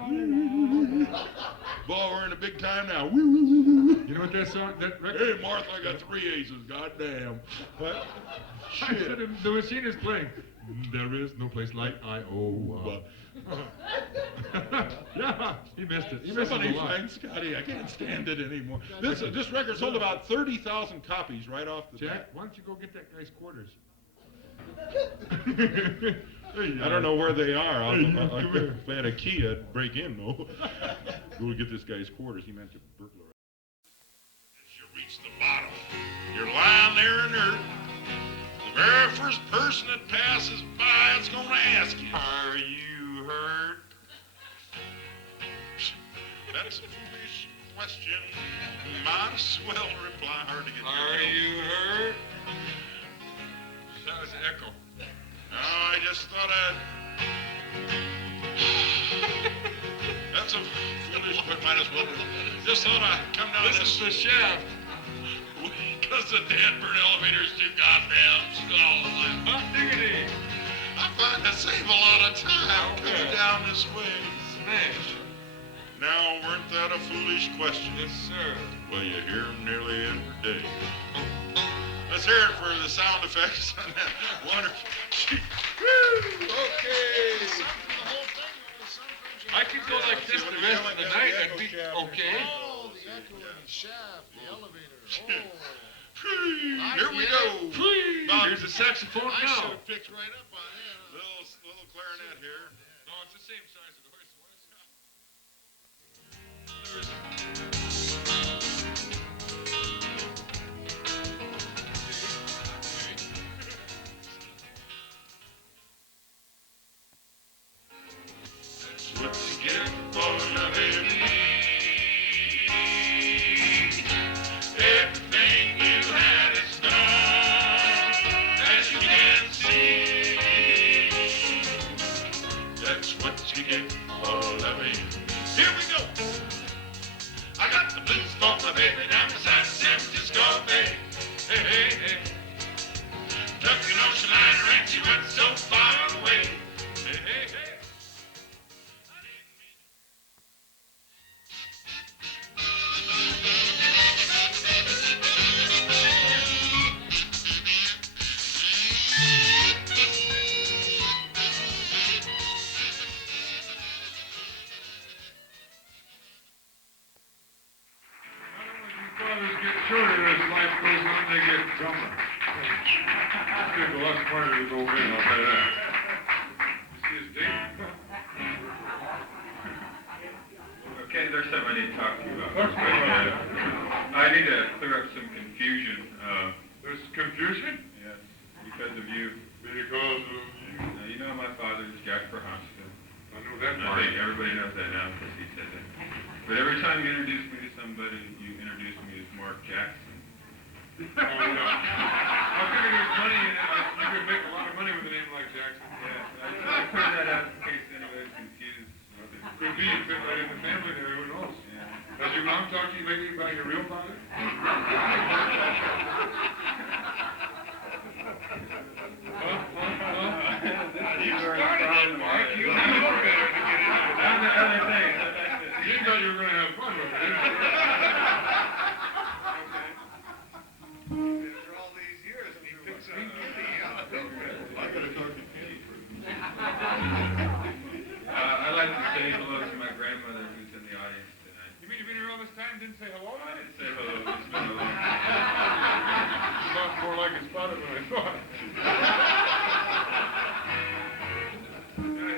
Boy, we're in a big time now. You know what that song, that record? Hey, Martha, I got 3 aces. Goddamn. What? I said the machine is playing. There is no place like Iowa. Yeah, he missed it. He missed it Somebody a lot. find Scotty. I can't stand it anymore. This record sold about 30,000 copies right off the Jack, bat. why don't you go get that guy's quarters? I don't know where they are. If I had a key, I'd break in, though. Go get this guy's quarters. He meant to burglarize. As you reach the bottom, you're lying there inert. The very first person that passes by is going to ask you, are you hurt? That's a foolish question. Might as well reply hard to get Are you hurt? That was an echo. No, I just thought I'd... That's a foolish question. Might as well. Just thought I'd come down This is the shaft. Because the Danburn elevator's too goddamn slow. Hot diggity. I find I save a lot of time coming down this way. Smash. Now, weren't that a foolish question? Yes, sir. Well, you hear them nearly every day. I Let's hear it for the sound effects on that wonderful. Woo! Okay. I could go like this the rest of the night. I'd be okay. Oh, the echoing shaft, the elevator. Here we go. Here's the saxophone I now. should have picked right up on that. Little clarinet here. No, it's the same size as the horse was. What you get for loving me? Everything you had is gone, as you can see. That's what you get for loving me. Here we go. I got the blues for my baby down beside San Francisco Bay. Hey, hey, hey. Took an ocean liner and she went so far away. Hey, hey, hey. Fathers get shorter as life goes on, they get dumber. It's going to be a lot smarter to go in, I'll tell you that. You see his date? Okay, there's something I need to talk to you about. Talk to me about it. I need to clear up some confusion. There's confusion? Yes, because of you. Because You know my father is Jack Prohaska. I know that And I part. think everybody knows that now because he said that. But every time you introduce me to somebody, you introduce me as Mark Jackson. Oh, yeah. I'll give you money, and you could make a lot of money with a name like Jackson. Yeah, I cleared that up in case anybody's confused. Could be, it fit right in the family there, who knows? Yeah. Does your mom talk to you lately about your real father? You started it, Mark. You know better to get into it. That's the other thing. You thought you were going to have fun with it, didn't you? After all these years, and he picks on me. I gotta talk to Kenny first. I'd like to say hello to my grandmother who's in the audience tonight. You mean you've been here all this time, didn't say hello? I didn't say hello. It's been a long time. You sound more like his father than I thought.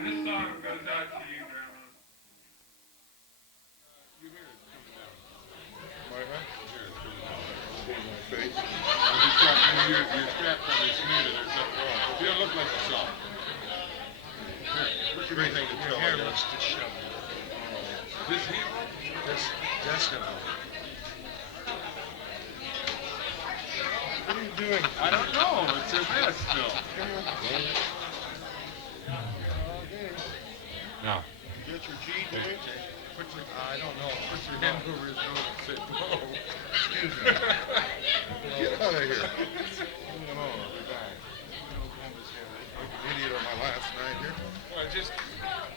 This song goes out to you, Grandma. You hear it coming down. My huh? You hear it coming down. In my face. You're strapped on this knee and there's something wrong. You don't look like a shot. What's your thing to tell me? Looks disheveled. This hero? That's gonna. What are you doing? I don't know. It's a mess still. Now. Get your G to it. Put your, I don't know. Put your hand over his nose and say, whoa. Excuse me. Get out of here. Leave me alone. I'll be back. Like an idiot on my last night here. Well, just,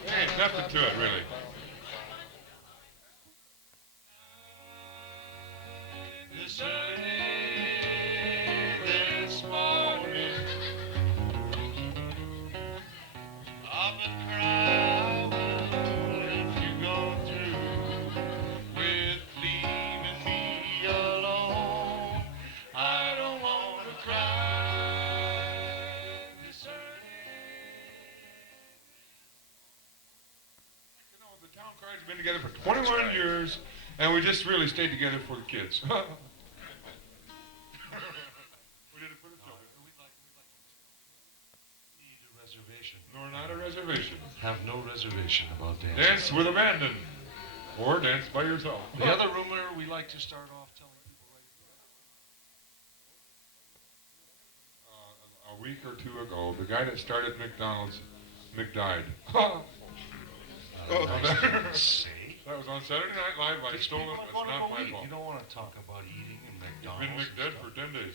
hey, nothing to it, really. This early this morning, I've been crying if you go through with leaving me alone. I don't want to cry this early. You know, the Town Criers have been together for 21 years, and we just really stayed together for the kids. We did it for the children. Need a reservation. Nor not a reservation. Have no reservation about dancing. Dance with abandon. Or dance by yourself. The other rumor we like to start off telling people right A week or two ago, the guy that started McDonald's, McDied. say. That was on Saturday Night Live. I stole it. It's not my fault. You don't want to talk about eating in McDonald's. Been McDead for 10 days.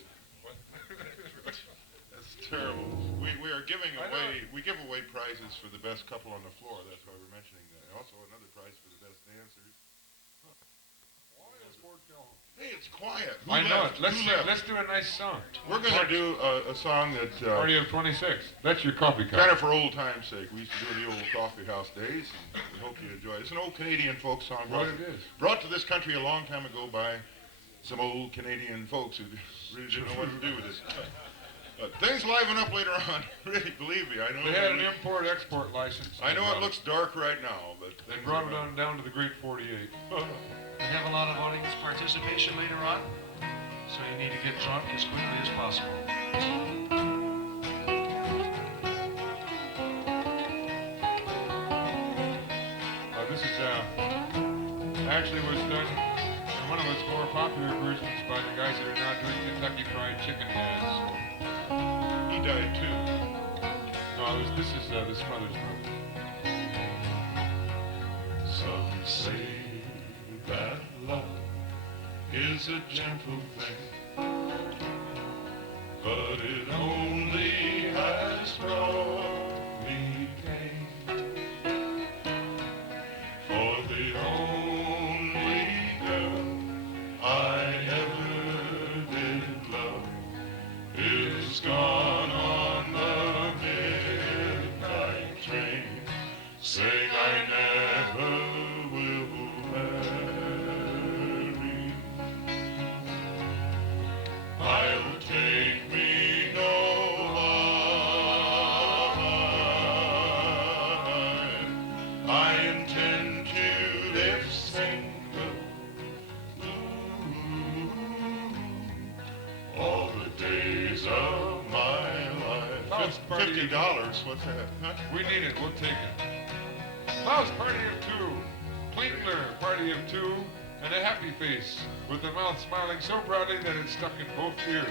That's terrible. We are giving away, we give away prizes for the best couple on the floor. That's why we're mentioning that. Also another prize for the best dancers. Why is Ford Calhoun? Hey, it's quiet. Who I know left? it. Who left? Let's do a nice song. We're going to do a song that... Party of 26. That's your coffee cup. kind of for old time's sake. We used to do the old coffee house days, and we hope you enjoy it. It's an old Canadian folk song brought to this country a long time ago by some old Canadian folks who really didn't know what to do with this. Things liven up later on. Really, believe me, I know. They had an import-export license. I know it looks dark right now, but They brought it on down to the Great 48. We have a lot of audience participation later on, so you need to get drunk as quickly as possible. This is actually was done in one of its more popular versions by the guys that are now doing Kentucky Fried Chicken ads. he died too. No, this is the Smothers Group. Some say that love is a gentle thing, but it only has brought me pain. For the only girl I ever did love is gone on the midnight train. Saying I never will marry. I'll take me no line. I intend to live single all the days of my life. $50. What's that? Huh? We need it. We'll take it. House party of two. Klinkler party of two. And a happy face with the mouth smiling so broadly that it's stuck in both ears.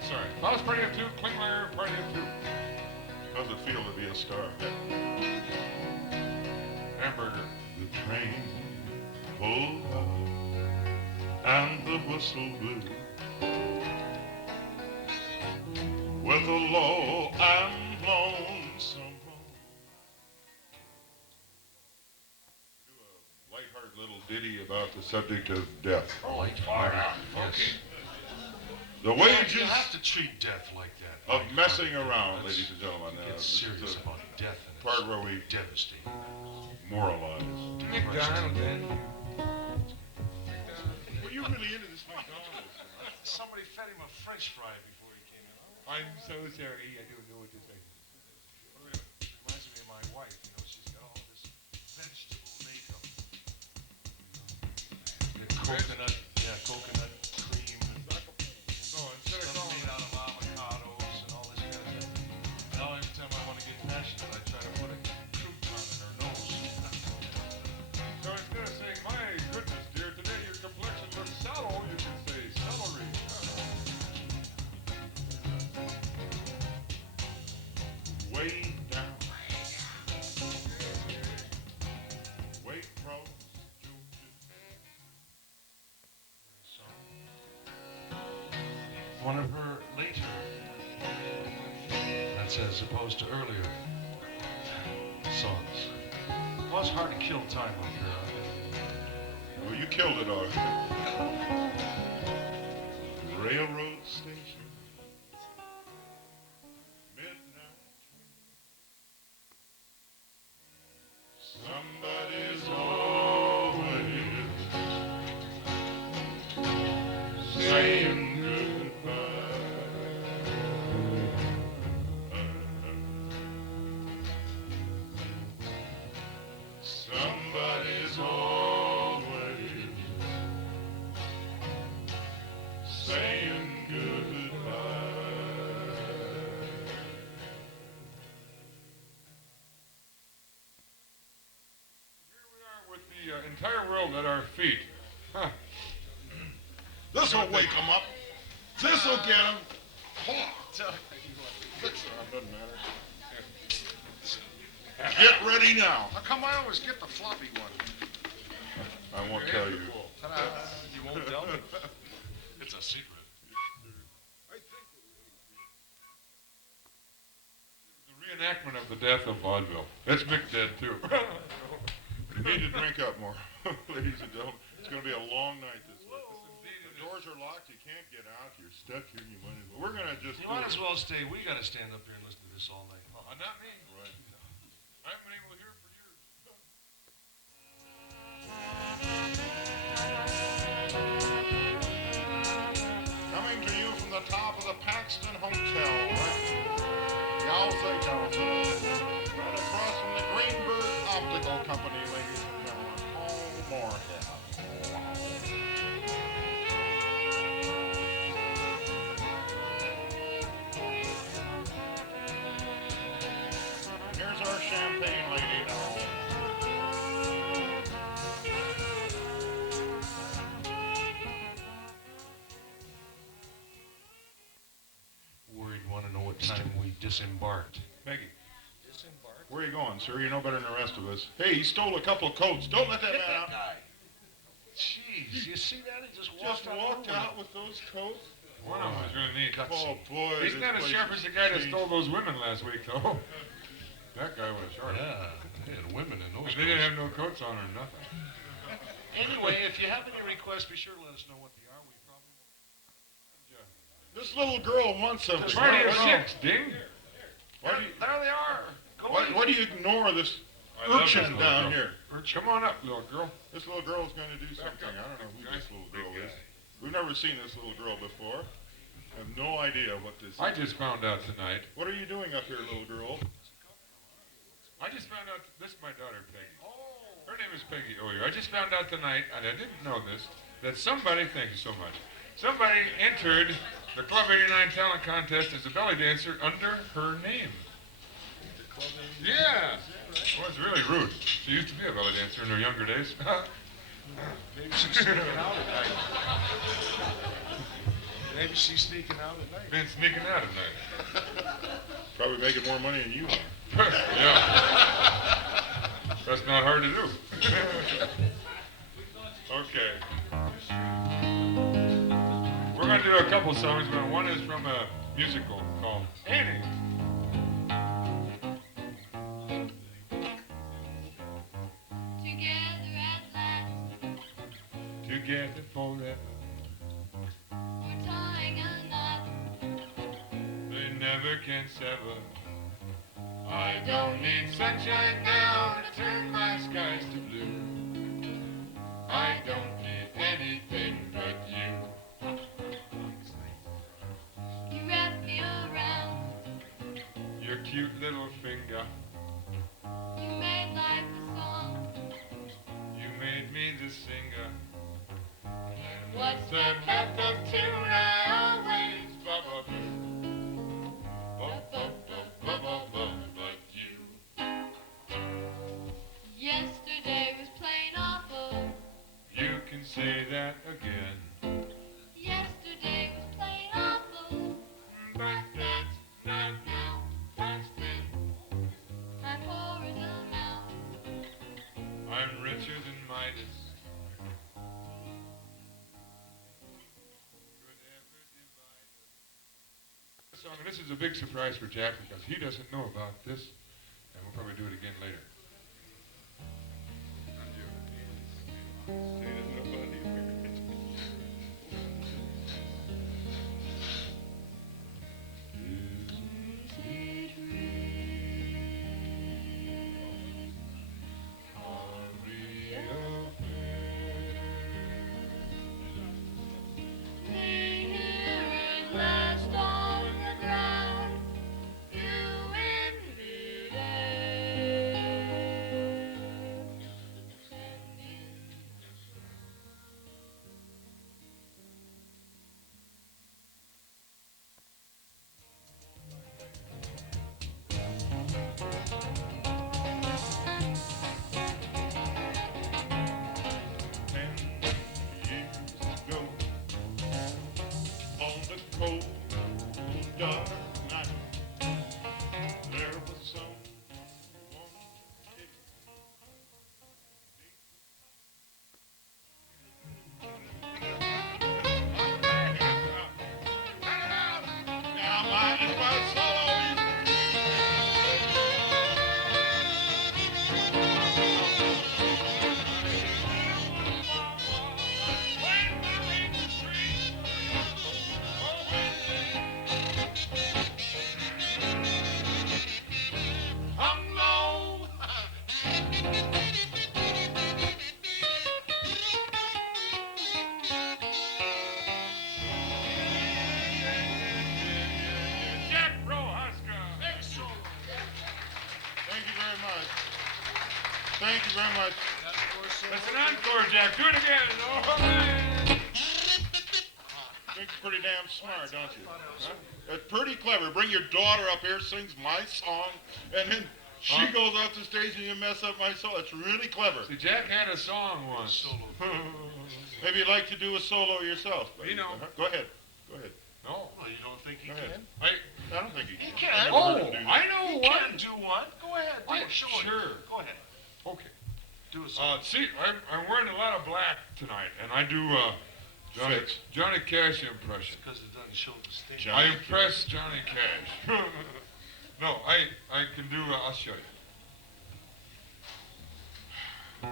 Sorry. House party of two. Klinkler party of two. How's it feel to be a star? Hamburger. The train pulled out and the whistle blew. With a low and lonesome roll. Do a lighthearted little ditty about the subject of death. Light-hearted. Yes. The wages You have to treat death like that. of messing Lighthearted. around, Let's ladies and gentlemen. get This is serious the about death and part it's where we devastating. moralize. McDonald, then. Were you really into this McDonald's? Somebody fed him a French fry before he came in. I'm so sorry. I don't know what to say. Reminds me of my wife. You know, she's got all this vegetable makeup. Coconut cream. So instead of Stuff calling made out of avocados and all this kind of stuff. Now every time I want to get passionate, I try to put a crouton in her nose. So instead of saying, my goodness, dear, today your complexion looks sallow, you can say celery. Way down. Waycross, Georgia. One of her later, that's as opposed to earlier songs. It was hard to kill time up here. Oh, you killed it all. Railroad station. Midnight train. Somebody's always saying goodbye. Somebody's always saying goodbye. Here we are with the entire world at our feet. Huh. This'll wake 'em up. This'll get 'em. Hold on. Fix it. Doesn't matter. Get ready now. How come I always get the floppy one? I won't tell you. Ta-da. You won't tell me? It's a secret. The reenactment of the death of vaudeville. That's Mick dead, too. You need to drink up more, ladies and gentlemen. It's going to be a long night this week. The doors are locked. You can't get out. You're stuck here. You might as well. We're going to just. You might as well stay. We got to stand up here and listen to this all night. Not me. Right. I haven't been able to hear it for years. Coming to you from the top of the Paxton Hotel, right? Yowza, right across from the Greenberg Optical Company, ladies and gentlemen. Oh, Moorhead. Here's our champagne lady now. Worried, want to know what time we disembarked. Peggy, Disembarked? where are you going, sir? You know better than the rest of us. Hey, he stole a couple coats. Don't let that man out. Jeez, you see that? He just Just walked out. out with those coats. One of them was really neat. Oh, boy. He's this not as place sharp is as the guy that changed. stole those women last week, though. That guy was sharp. Yeah, they had women in those. And they didn't have no coats on or nothing. Anyway, if you have any requests, be sure to let us know what they are. We probably. This little girl wants something. Party of Why- six, Ding. Why do you, There they are. Go why do you ignore this I love urchin this little down girl. here? Come on up, little girl. This little girl's going to do something. I don't know who this little girl is. We've never seen this little girl before. I have no idea what this I is. just found out tonight. What are you doing up here, little girl? I just found out, this is my daughter, Peggy. Her name is Peggy Oyer. I just found out tonight, and I didn't know this, that somebody, thank you so much, somebody entered the Club 89 talent contest as a belly dancer under her name. Yeah. Well, it's really rude. She used to be a belly dancer in her younger days. Maybe she's sneaking out at night. Maybe she's sneaking out at night. Been sneaking out at night. Probably making more money than you are. Yeah. That's not hard to do. Okay. We're going to do a couple songs, but one is from a musical called Annie. Together at last, Together forever. we're tying a knot. They never can sever. I don't need sunshine now to turn my skies to blue. I don't need anything but you. You wrap me around. Your cute little finger. You made life a song. You made me the singer. And What's the the path of tune I always but you. Yesterday was plain awful. You can say that again. Yesterday was plain awful. But that's not Now what's been. I'm poor as a mouse. I'm richer than Midas. Could ever divide us. Song, and this is a big surprise for Jack because he doesn't know about this, and we'll probably do it again later. Lay here at last on the ground. You and me there. On the cold, dark night, there was someone. Now, mind if I solo you? Thank you very much. That's an encore, Jack. Do it again. All right. Think you're pretty damn smart, don't you? Huh? That's pretty clever. Bring your daughter up here, sings my song, and then she goes off the stage and you mess up my solo. It's really clever. See, Jack had a song once. Solo. Maybe you'd like to do a solo yourself. You know. Go ahead. Go ahead. No. Well, you don't think he Go ahead. can? I don't think he can. He can. I've never heard him do that. I know He one. can do one. Go ahead. Do it. Show it. Sure. Go ahead. Okay. Do a song. See, I'm wearing a lot of black tonight, and I do Johnny Cash impression. Because it doesn't show the stage. I impress Johnny Cash. No, I can do. I'll show you. I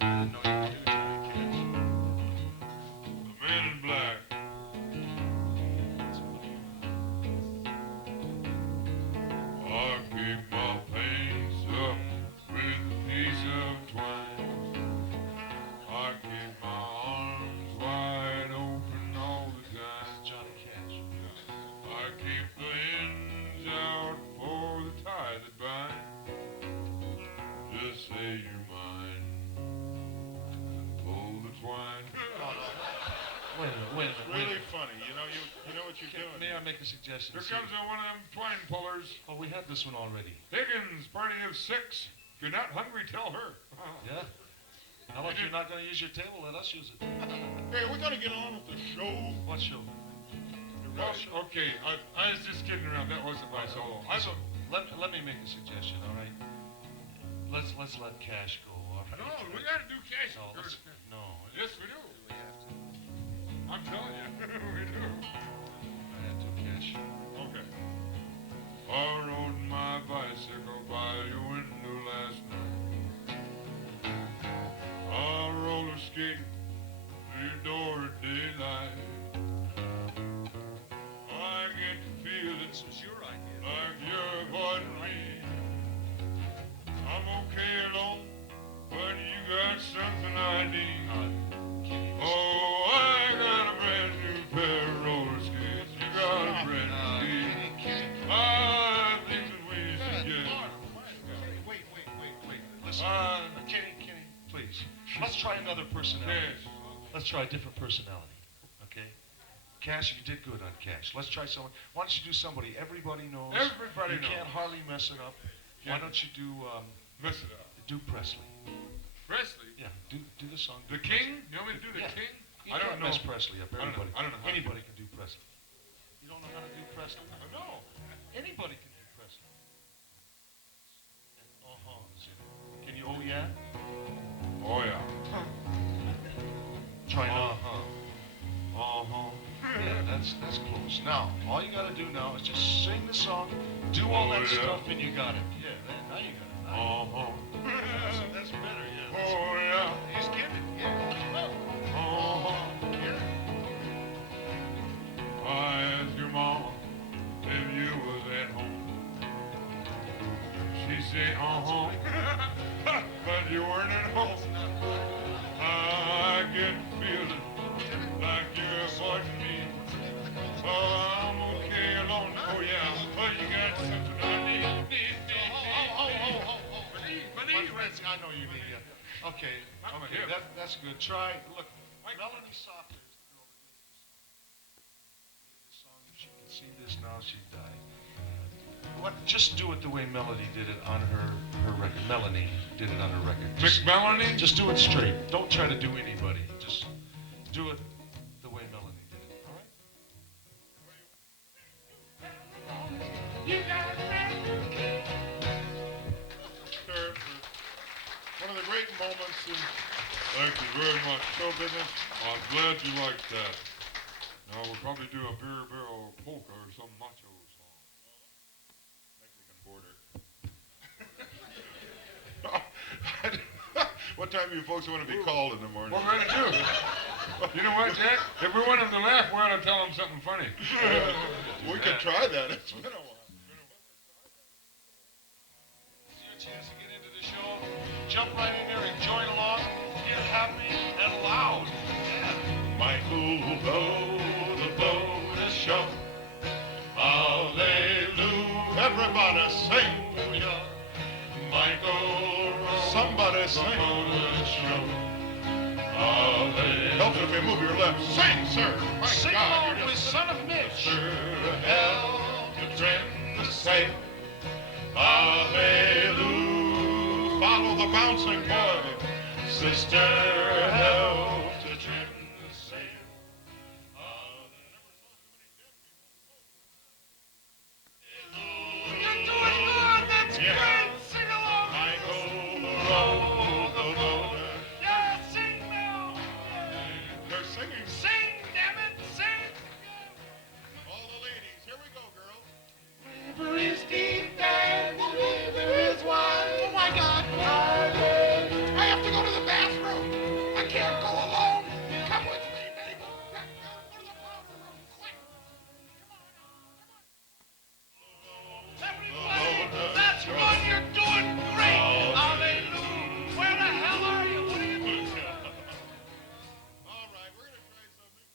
didn't know you could do Johnny Cash. The Man in Black. I keep my pains up with a piece of twine. I keep my arms wide open all the time. Johnny Cash. I keep the ends out for the tie that bind. Just say you're mine. Pull the twine. Wait a minute. It's really funny. You know what you're doing. May I make a suggestion? Here comes one of them twine pullers. Oh, we had this one already. Higgins, party of 6. If you're not hungry, tell her. Yeah. Now, if you're not going to use your table, let us use it. Hey, we're gonna get on with the show. What show? Well, okay, I was just kidding around. That wasn't my solo. Let me make a suggestion, all right? Let's let Cash go. All right? No, we gotta do Cash. No. Yes, we do. I'm telling you, we do. I had to Cash. Okay. I rode my bicycle by your window last night. I roller skate through your door at daylight. I get to feel it. This was your idea. Like you're avoiding me. I'm okay alone, but you got something I need. Oh, I got a brand new pair of roller skates. You got a brand new skate. I think that we should get. Wait. Listen, Kenny, please. Let's try another personality. Yes. Let's try a different personality. Okay? Cash, you did good on Cash. Let's try someone. Why don't you do somebody everybody knows? Everybody knows. You can't hardly mess it up. Yeah. Why don't you do Mess it up. do Presley? Presley? Yeah, do the song. The King? You want me to do the Yeah. King? You I don't can't know. mess Presley up. I don't know. Everybody. I don't know how to do Anybody can do Presley. You don't know how to do Presley? No. Anybody can do Presley. And uh-huh is in it. Can you oh yeah? Oh, yeah. Try uh-huh. Uh-huh. Yeah, that's close. Now, all you gotta do now is just sing the song, do all that stuff, and you got it. Yeah, now you got it. Uh-huh. That's better, yeah. Oh, yeah. He's getting it. Yeah. Uh-huh. I asked your mama if you was at home. She said, uh-huh. But you weren't at home. I get feeling like you're avoiding me. Oh, I'm okay alone. Oh, yeah. Oh, you got something I need. I know you need it. Okay, that's good. Try, look, Melanie Softer is the girl that did this song. If she can see this now, she'd die. Just do it the way Melody did it on her record. Melanie did it on her record. McMelanie? Just do it straight. Don't try to do anybody. Just do it the way Melanie did it. All right? You got a brand new key. Sir, one of the great moments in Thank you very much. show business. I'm glad you liked that. Now we'll probably do a beer barrel polka or some macho song. Mexican border. What time do you folks want to be called in the morning? What we're gonna do? You know what, Jack? If we want them to laugh, we ought to tell them something funny. We could try that. It's been a while. This is your chance to get into the show. Jump right in there and join along. Get happy and loud. Yeah. Michael, blow the boat is show. Hallelujah. Everybody sing. Michael, bouncing boy. Sister, help to trim the sail. You're doing good. That's great. Sing along. I go roll the boat. Yeah, sing now. They're singing. Sing, damn it, sing. All the ladies, here we go, girls. River is deep and the river is wide. Oh my God. I have to go to the bathroom. I can't go alone. Come with me, baby. Go to the powder room, quick. Everybody, that's right. You're doing great. Hallelujah. Where the hell are you? What are you doing? All right, we're going to try something.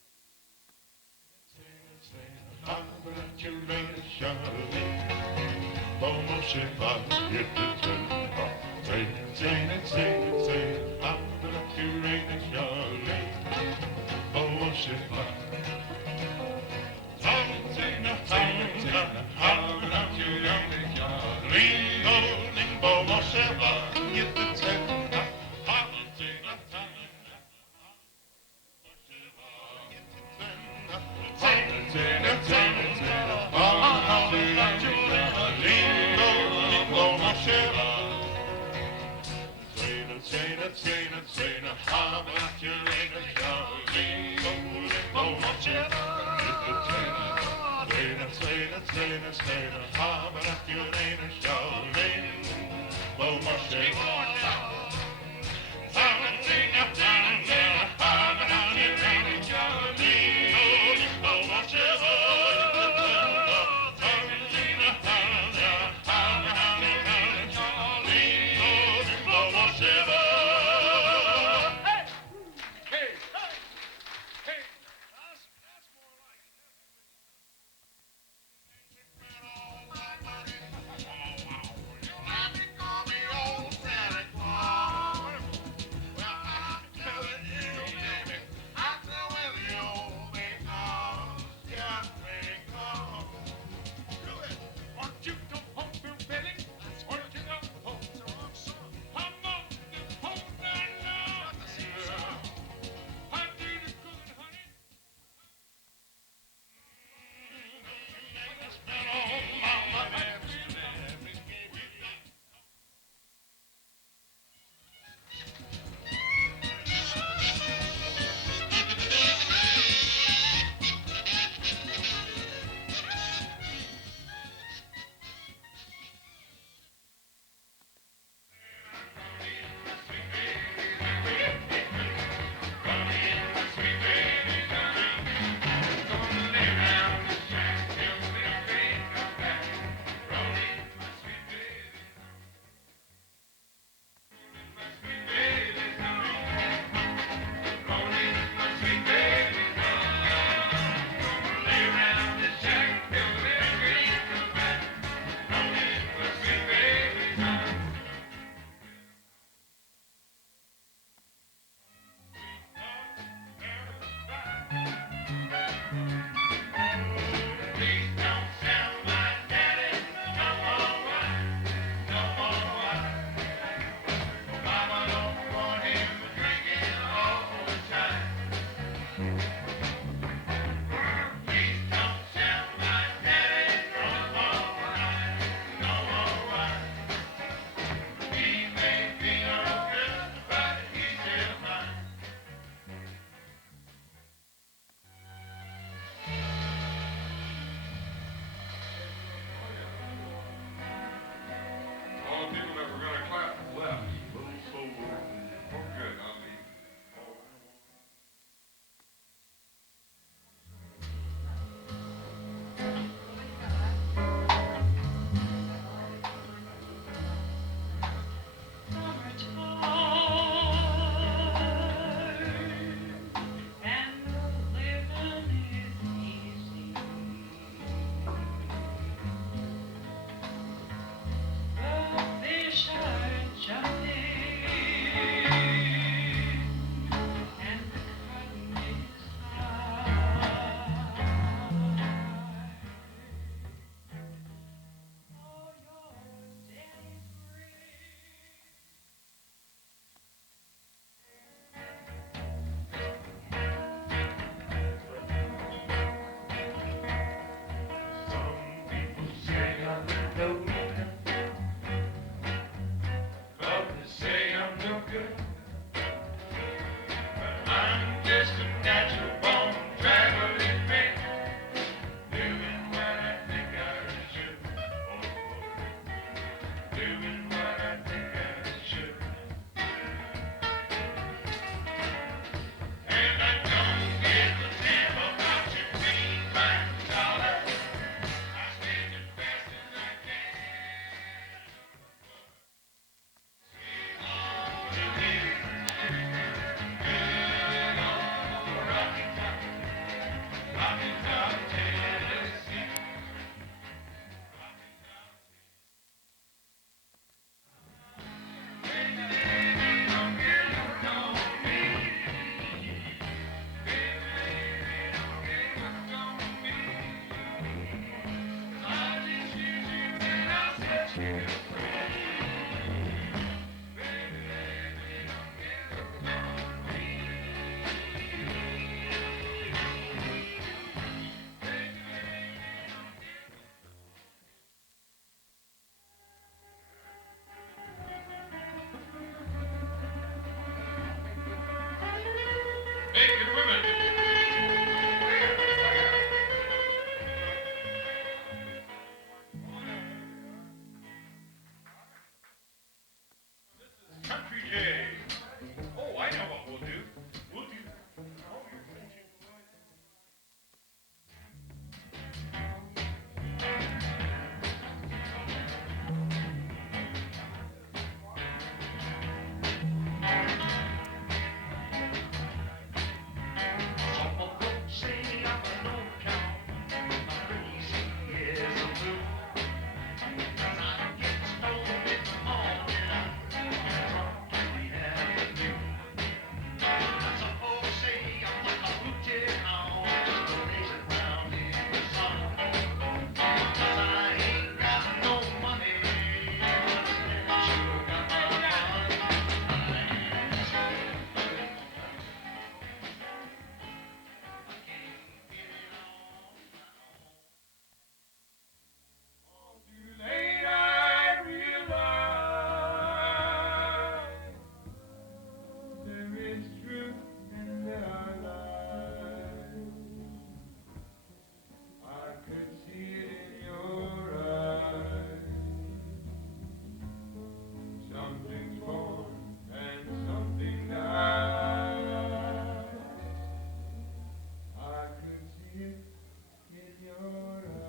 your eyes.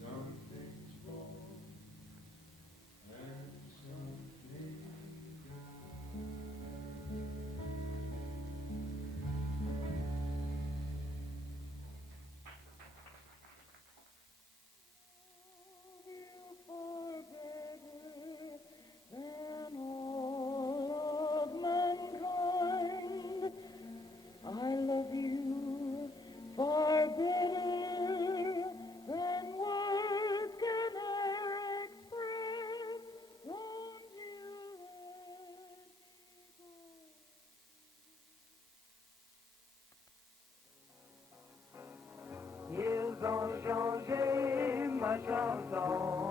Some things fall and some things than all of mankind. I love you far better than words can ever express. Won't you let me go? Ils ont changé ma chanson.